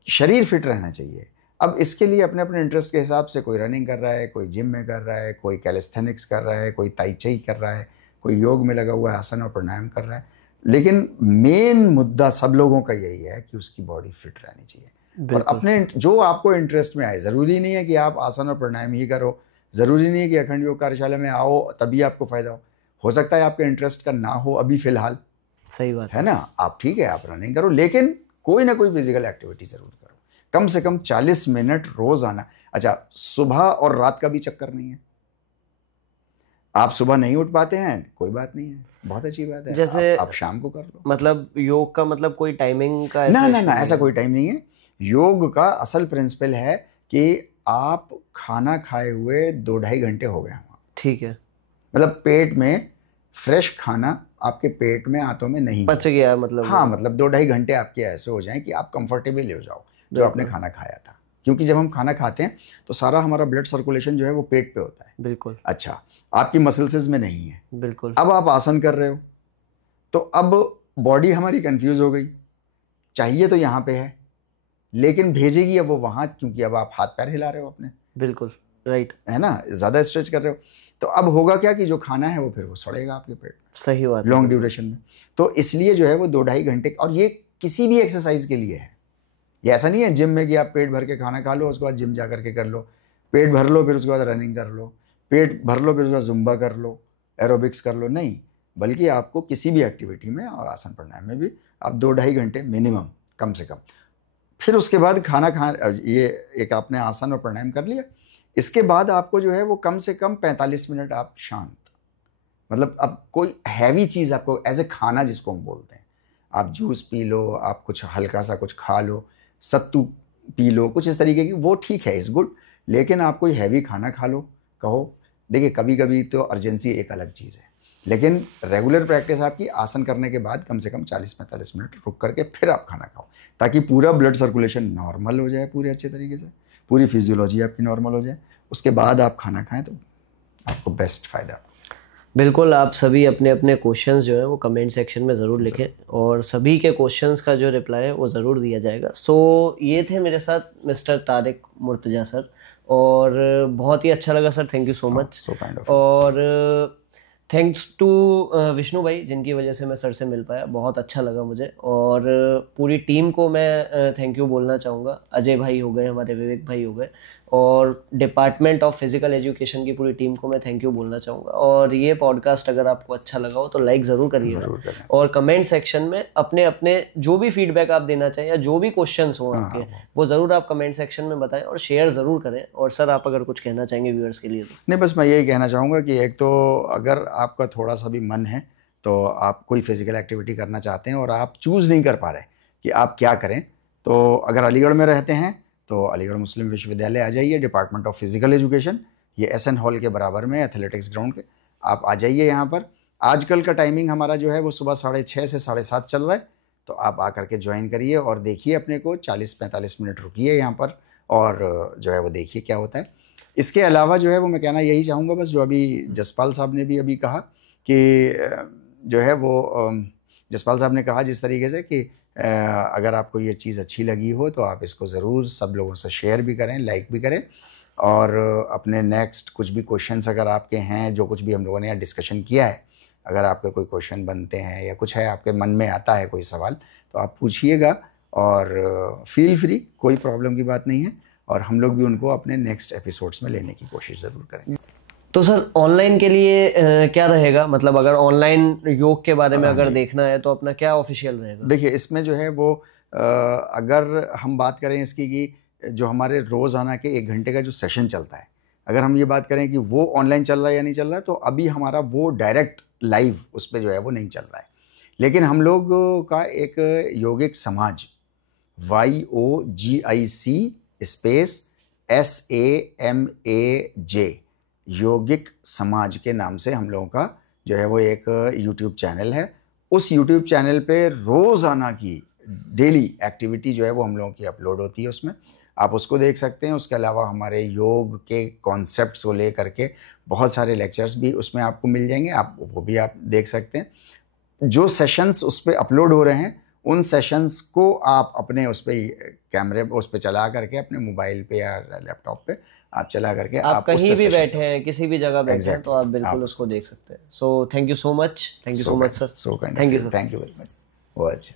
शरीर फिट रहना चाहिए। अब इसके लिए अपने अपने इंटरेस्ट के हिसाब से कोई रनिंग कर रहा है, कोई जिम में कर रहा है, कोई कैलिस्थेनिक्स कर रहा है, कोई ताई चाई कर रहा है, कोई योग में लगा हुआ है, आसन और प्राणायाम कर रहा है। लेकिन मेन मुद्दा सब लोगों का यही है कि उसकी बॉडी फिट रहनी चाहिए और अपने जो आपको इंटरेस्ट में आए। ज़रूरी नहीं है कि आप आसन और प्राणायाम ही करो, ज़रूरी नहीं है कि अखंड योग कार्यशाला में आओ तभी आपको फ़ायदा हो सकता है आपके इंटरेस्ट का ना हो अभी फ़िलहाल, सही बात है ना। आप ठीक है, आप रनिंग करो, लेकिन कोई ना कोई फिजिकल एक्टिविटी ज़रूर करो, कम से कम 40 मिनट रोज़ आना। अच्छा, सुबह और रात का भी चक्कर नहीं है। आप सुबह नहीं उठ पाते हैं, कोई बात नहीं है, बहुत अच्छी बात है, जैसे आप शाम को कर लो। मतलब योग का मतलब कोई टाइमिंग का ना ना ना, ऐसा कोई टाइम नहीं है। योग का असल प्रिंसिपल है कि आप खाना खाए हुए 2-2.5 घंटे हो गए हों, ठीक है, मतलब पेट में फ्रेश खाना आपके पेट में आंतों में नहीं पच गया मतलब। हाँ, मतलब 2-2.5 घंटे आपके ऐसे हो जाएं कि आप कंफर्टेबल हो जाओ जो आपने खाना खाया था, क्योंकि जब हम खाना खाते हैं तो सारा हमारा ब्लड सर्कुलेशन जो है वो पेट पे होता है। बिल्कुल। अच्छा, आपकी मसल्स में नहीं है। बिल्कुल। अब आप आसन कर रहे हो तो अब बॉडी हमारी कंफ्यूज हो गई, चाहिए तो यहाँ पे है लेकिन भेजेगी अब वो वहाँ, क्योंकि अब आप हाथ पैर हिला रहे हो अपने। बिल्कुल राइट, है ना, ज़्यादा स्ट्रेच कर रहे हो तो अब होगा क्या कि जो खाना है वो फिर वो सड़ेगा आपके पेट, सही बात है, लॉन्ग ड्यूरेशन में। तो इसलिए जो है वो 2-2.5 घंटे, और ये किसी भी एक्सरसाइज के लिए है। ये ऐसा नहीं है जिम में कि आप पेट भर के खाना खा लो उसके बाद जिम जा करके कर लो, पेट भर लो फिर उसके बाद रनिंग कर लो, पेट भर लो फिर उसके बाद जुम्बा कर लो, एरोबिक्स कर लो, नहीं। बल्कि आपको किसी भी एक्टिविटी में और आसन प्राणायाम में भी आप 2-2.5 घंटे मिनिमम, कम से कम। फिर उसके बाद खाना खा, ये एक आपने आसन और प्राणायाम कर लिया, इसके बाद आपको जो है वो कम से कम 45 मिनट आप शांत, मतलब अब कोई हैवी चीज़ आपको एज ए खाना जिसको हम बोलते हैं, आप जूस पी लो, आप कुछ हल्का सा कुछ खा लो, सत्तू पी लो, कुछ इस तरीके की, वो ठीक है, इज़ गुड। लेकिन आप कोई हैवी खाना खा लो कहो, देखिए कभी कभी तो अर्जेंसी एक अलग चीज़ है, लेकिन रेगुलर प्रैक्टिस आपकी आसन करने के बाद कम से कम 40-45 मिनट रुक करके फिर आप खाना खाओ, ताकि पूरा ब्लड सर्कुलेशन नॉर्मल हो जाए पूरे अच्छे तरीके से, पूरी फिजियोलॉजी आपकी नॉर्मल हो जाए, उसके बाद आप खाना खाएं तो आपको बेस्ट फ़ायदा। बिल्कुल, आप सभी अपने अपने क्वेश्चंस जो हैं वो कमेंट सेक्शन में ज़रूर लिखें और सभी के क्वेश्चंस का जो रिप्लाई है वो ज़रूर दिया जाएगा। सो ये थे मेरे साथ मिस्टर तारिक मुर्तज़ा सर, और बहुत ही अच्छा लगा sir, thank you so much. और थैंक्स टू विष्णु भाई, जिनकी वजह से मैं सर से मिल पाया, बहुत अच्छा लगा मुझे। और पूरी टीम को मैं थैंक यू बोलना चाहूँगा, अजय भाई हो गए, हमारे विवेक भाई हो गए, और डिपार्टमेंट ऑफ फिजिकल एजुकेशन की पूरी टीम को मैं थैंक यू बोलना चाहूँगा। और ये पॉडकास्ट अगर आपको अच्छा लगा हो तो लाइक ज़रूर करिएगा, और कमेंट सेक्शन में अपने अपने जो भी फीडबैक आप देना चाहें या जो भी क्वेश्चंस हो आपके, वो ज़रूर आप कमेंट सेक्शन में बताएं और शेयर ज़रूर करें। और सर आप अगर कुछ कहना चाहेंगे व्यूअर्स के लिए तो? नहीं, बस मैं यही कहना चाहूँगा कि एक तो अगर आपका थोड़ा सा भी मन है तो आप कोई फिजिकल एक्टिविटी करना चाहते हैं और आप चूज़ नहीं कर पा रहे कि आप क्या करें, तो अगर अलीगढ़ में रहते हैं तो अलीगढ़ मुस्लिम विश्वविद्यालय आ जाइए, डिपार्टमेंट ऑफ फिजिकल एजुकेशन, ये SN हॉल के बराबर में, एथलेटिक्स ग्राउंड के, आप आ जाइए यहाँ पर। आजकल का टाइमिंग हमारा जो है वो सुबह 6:30 से 7:30 चल रहा है, तो आप आकर के ज्वाइन करिए और देखिए अपने को, 40-45 मिनट रुकिए यहाँ पर और जो है वो देखिए क्या होता है। इसके अलावा जो है वो मैं कहना यही चाहूँगा बस, जो अभी जसपाल साहब ने भी अभी कहा कि जो है वो जसपाल साहब ने कहा जिस तरीके से कि अगर आपको ये चीज़ अच्छी लगी हो तो आप इसको ज़रूर सब लोगों से शेयर भी करें, लाइक भी करें, और अपने नेक्स्ट कुछ भी क्वेश्चंस अगर आपके हैं, जो कुछ भी हम लोगों ने यहाँ डिस्कशन किया है, अगर आपके कोई क्वेश्चन बनते हैं या कुछ है आपके मन में आता है कोई सवाल, तो आप पूछिएगा और फील फ्री, कोई प्रॉब्लम की बात नहीं है, और हम लोग भी उनको अपने नेक्स्ट एपिसोड्स में लेने की कोशिश ज़रूर करेंगे। तो सर ऑनलाइन के लिए क्या रहेगा, मतलब अगर ऑनलाइन योग के बारे में अगर देखना है तो अपना क्या ऑफिशियल रहेगा? देखिए इसमें जो है वो अगर हम बात करें इसकी कि जो हमारे रोज़ाना के 1 घंटे का जो सेशन चलता है, अगर हम ये बात करें कि वो ऑनलाइन चल रहा है या नहीं चल रहा है, तो अभी हमारा वो डायरेक्ट लाइव उस पर जो है वो नहीं चल रहा है। लेकिन हम लोग का एक योगिक समाज YOGIC स्पेस SAMAJ योगिक समाज के नाम से हम लोगों का जो है वो एक यूट्यूब चैनल है। उस यूट्यूब चैनल पे रोज़ाना की डेली एक्टिविटी जो है वो हम लोगों की अपलोड होती है उसमें, आप उसको देख सकते हैं। उसके अलावा हमारे योग के कॉन्सेप्ट्स को लेकर के बहुत सारे लेक्चर्स भी उसमें आपको मिल जाएंगे, आप वो भी आप देख सकते हैं। जो सेशंस उस पर अपलोड हो रहे हैं उन सेशंस को आप अपने उस पर कैमरे उस पर चला करके अपने मोबाइल पे या लैपटॉप पे आप चला करके आप कहीं भी बैठे हैं, किसी भी जगह बैठे हैं, तो आप बिल्कुल उसको देख सकते हैं। So thank you so much, thank you so much sir, so thank you sir, thank you very much. बहुत अच्छा।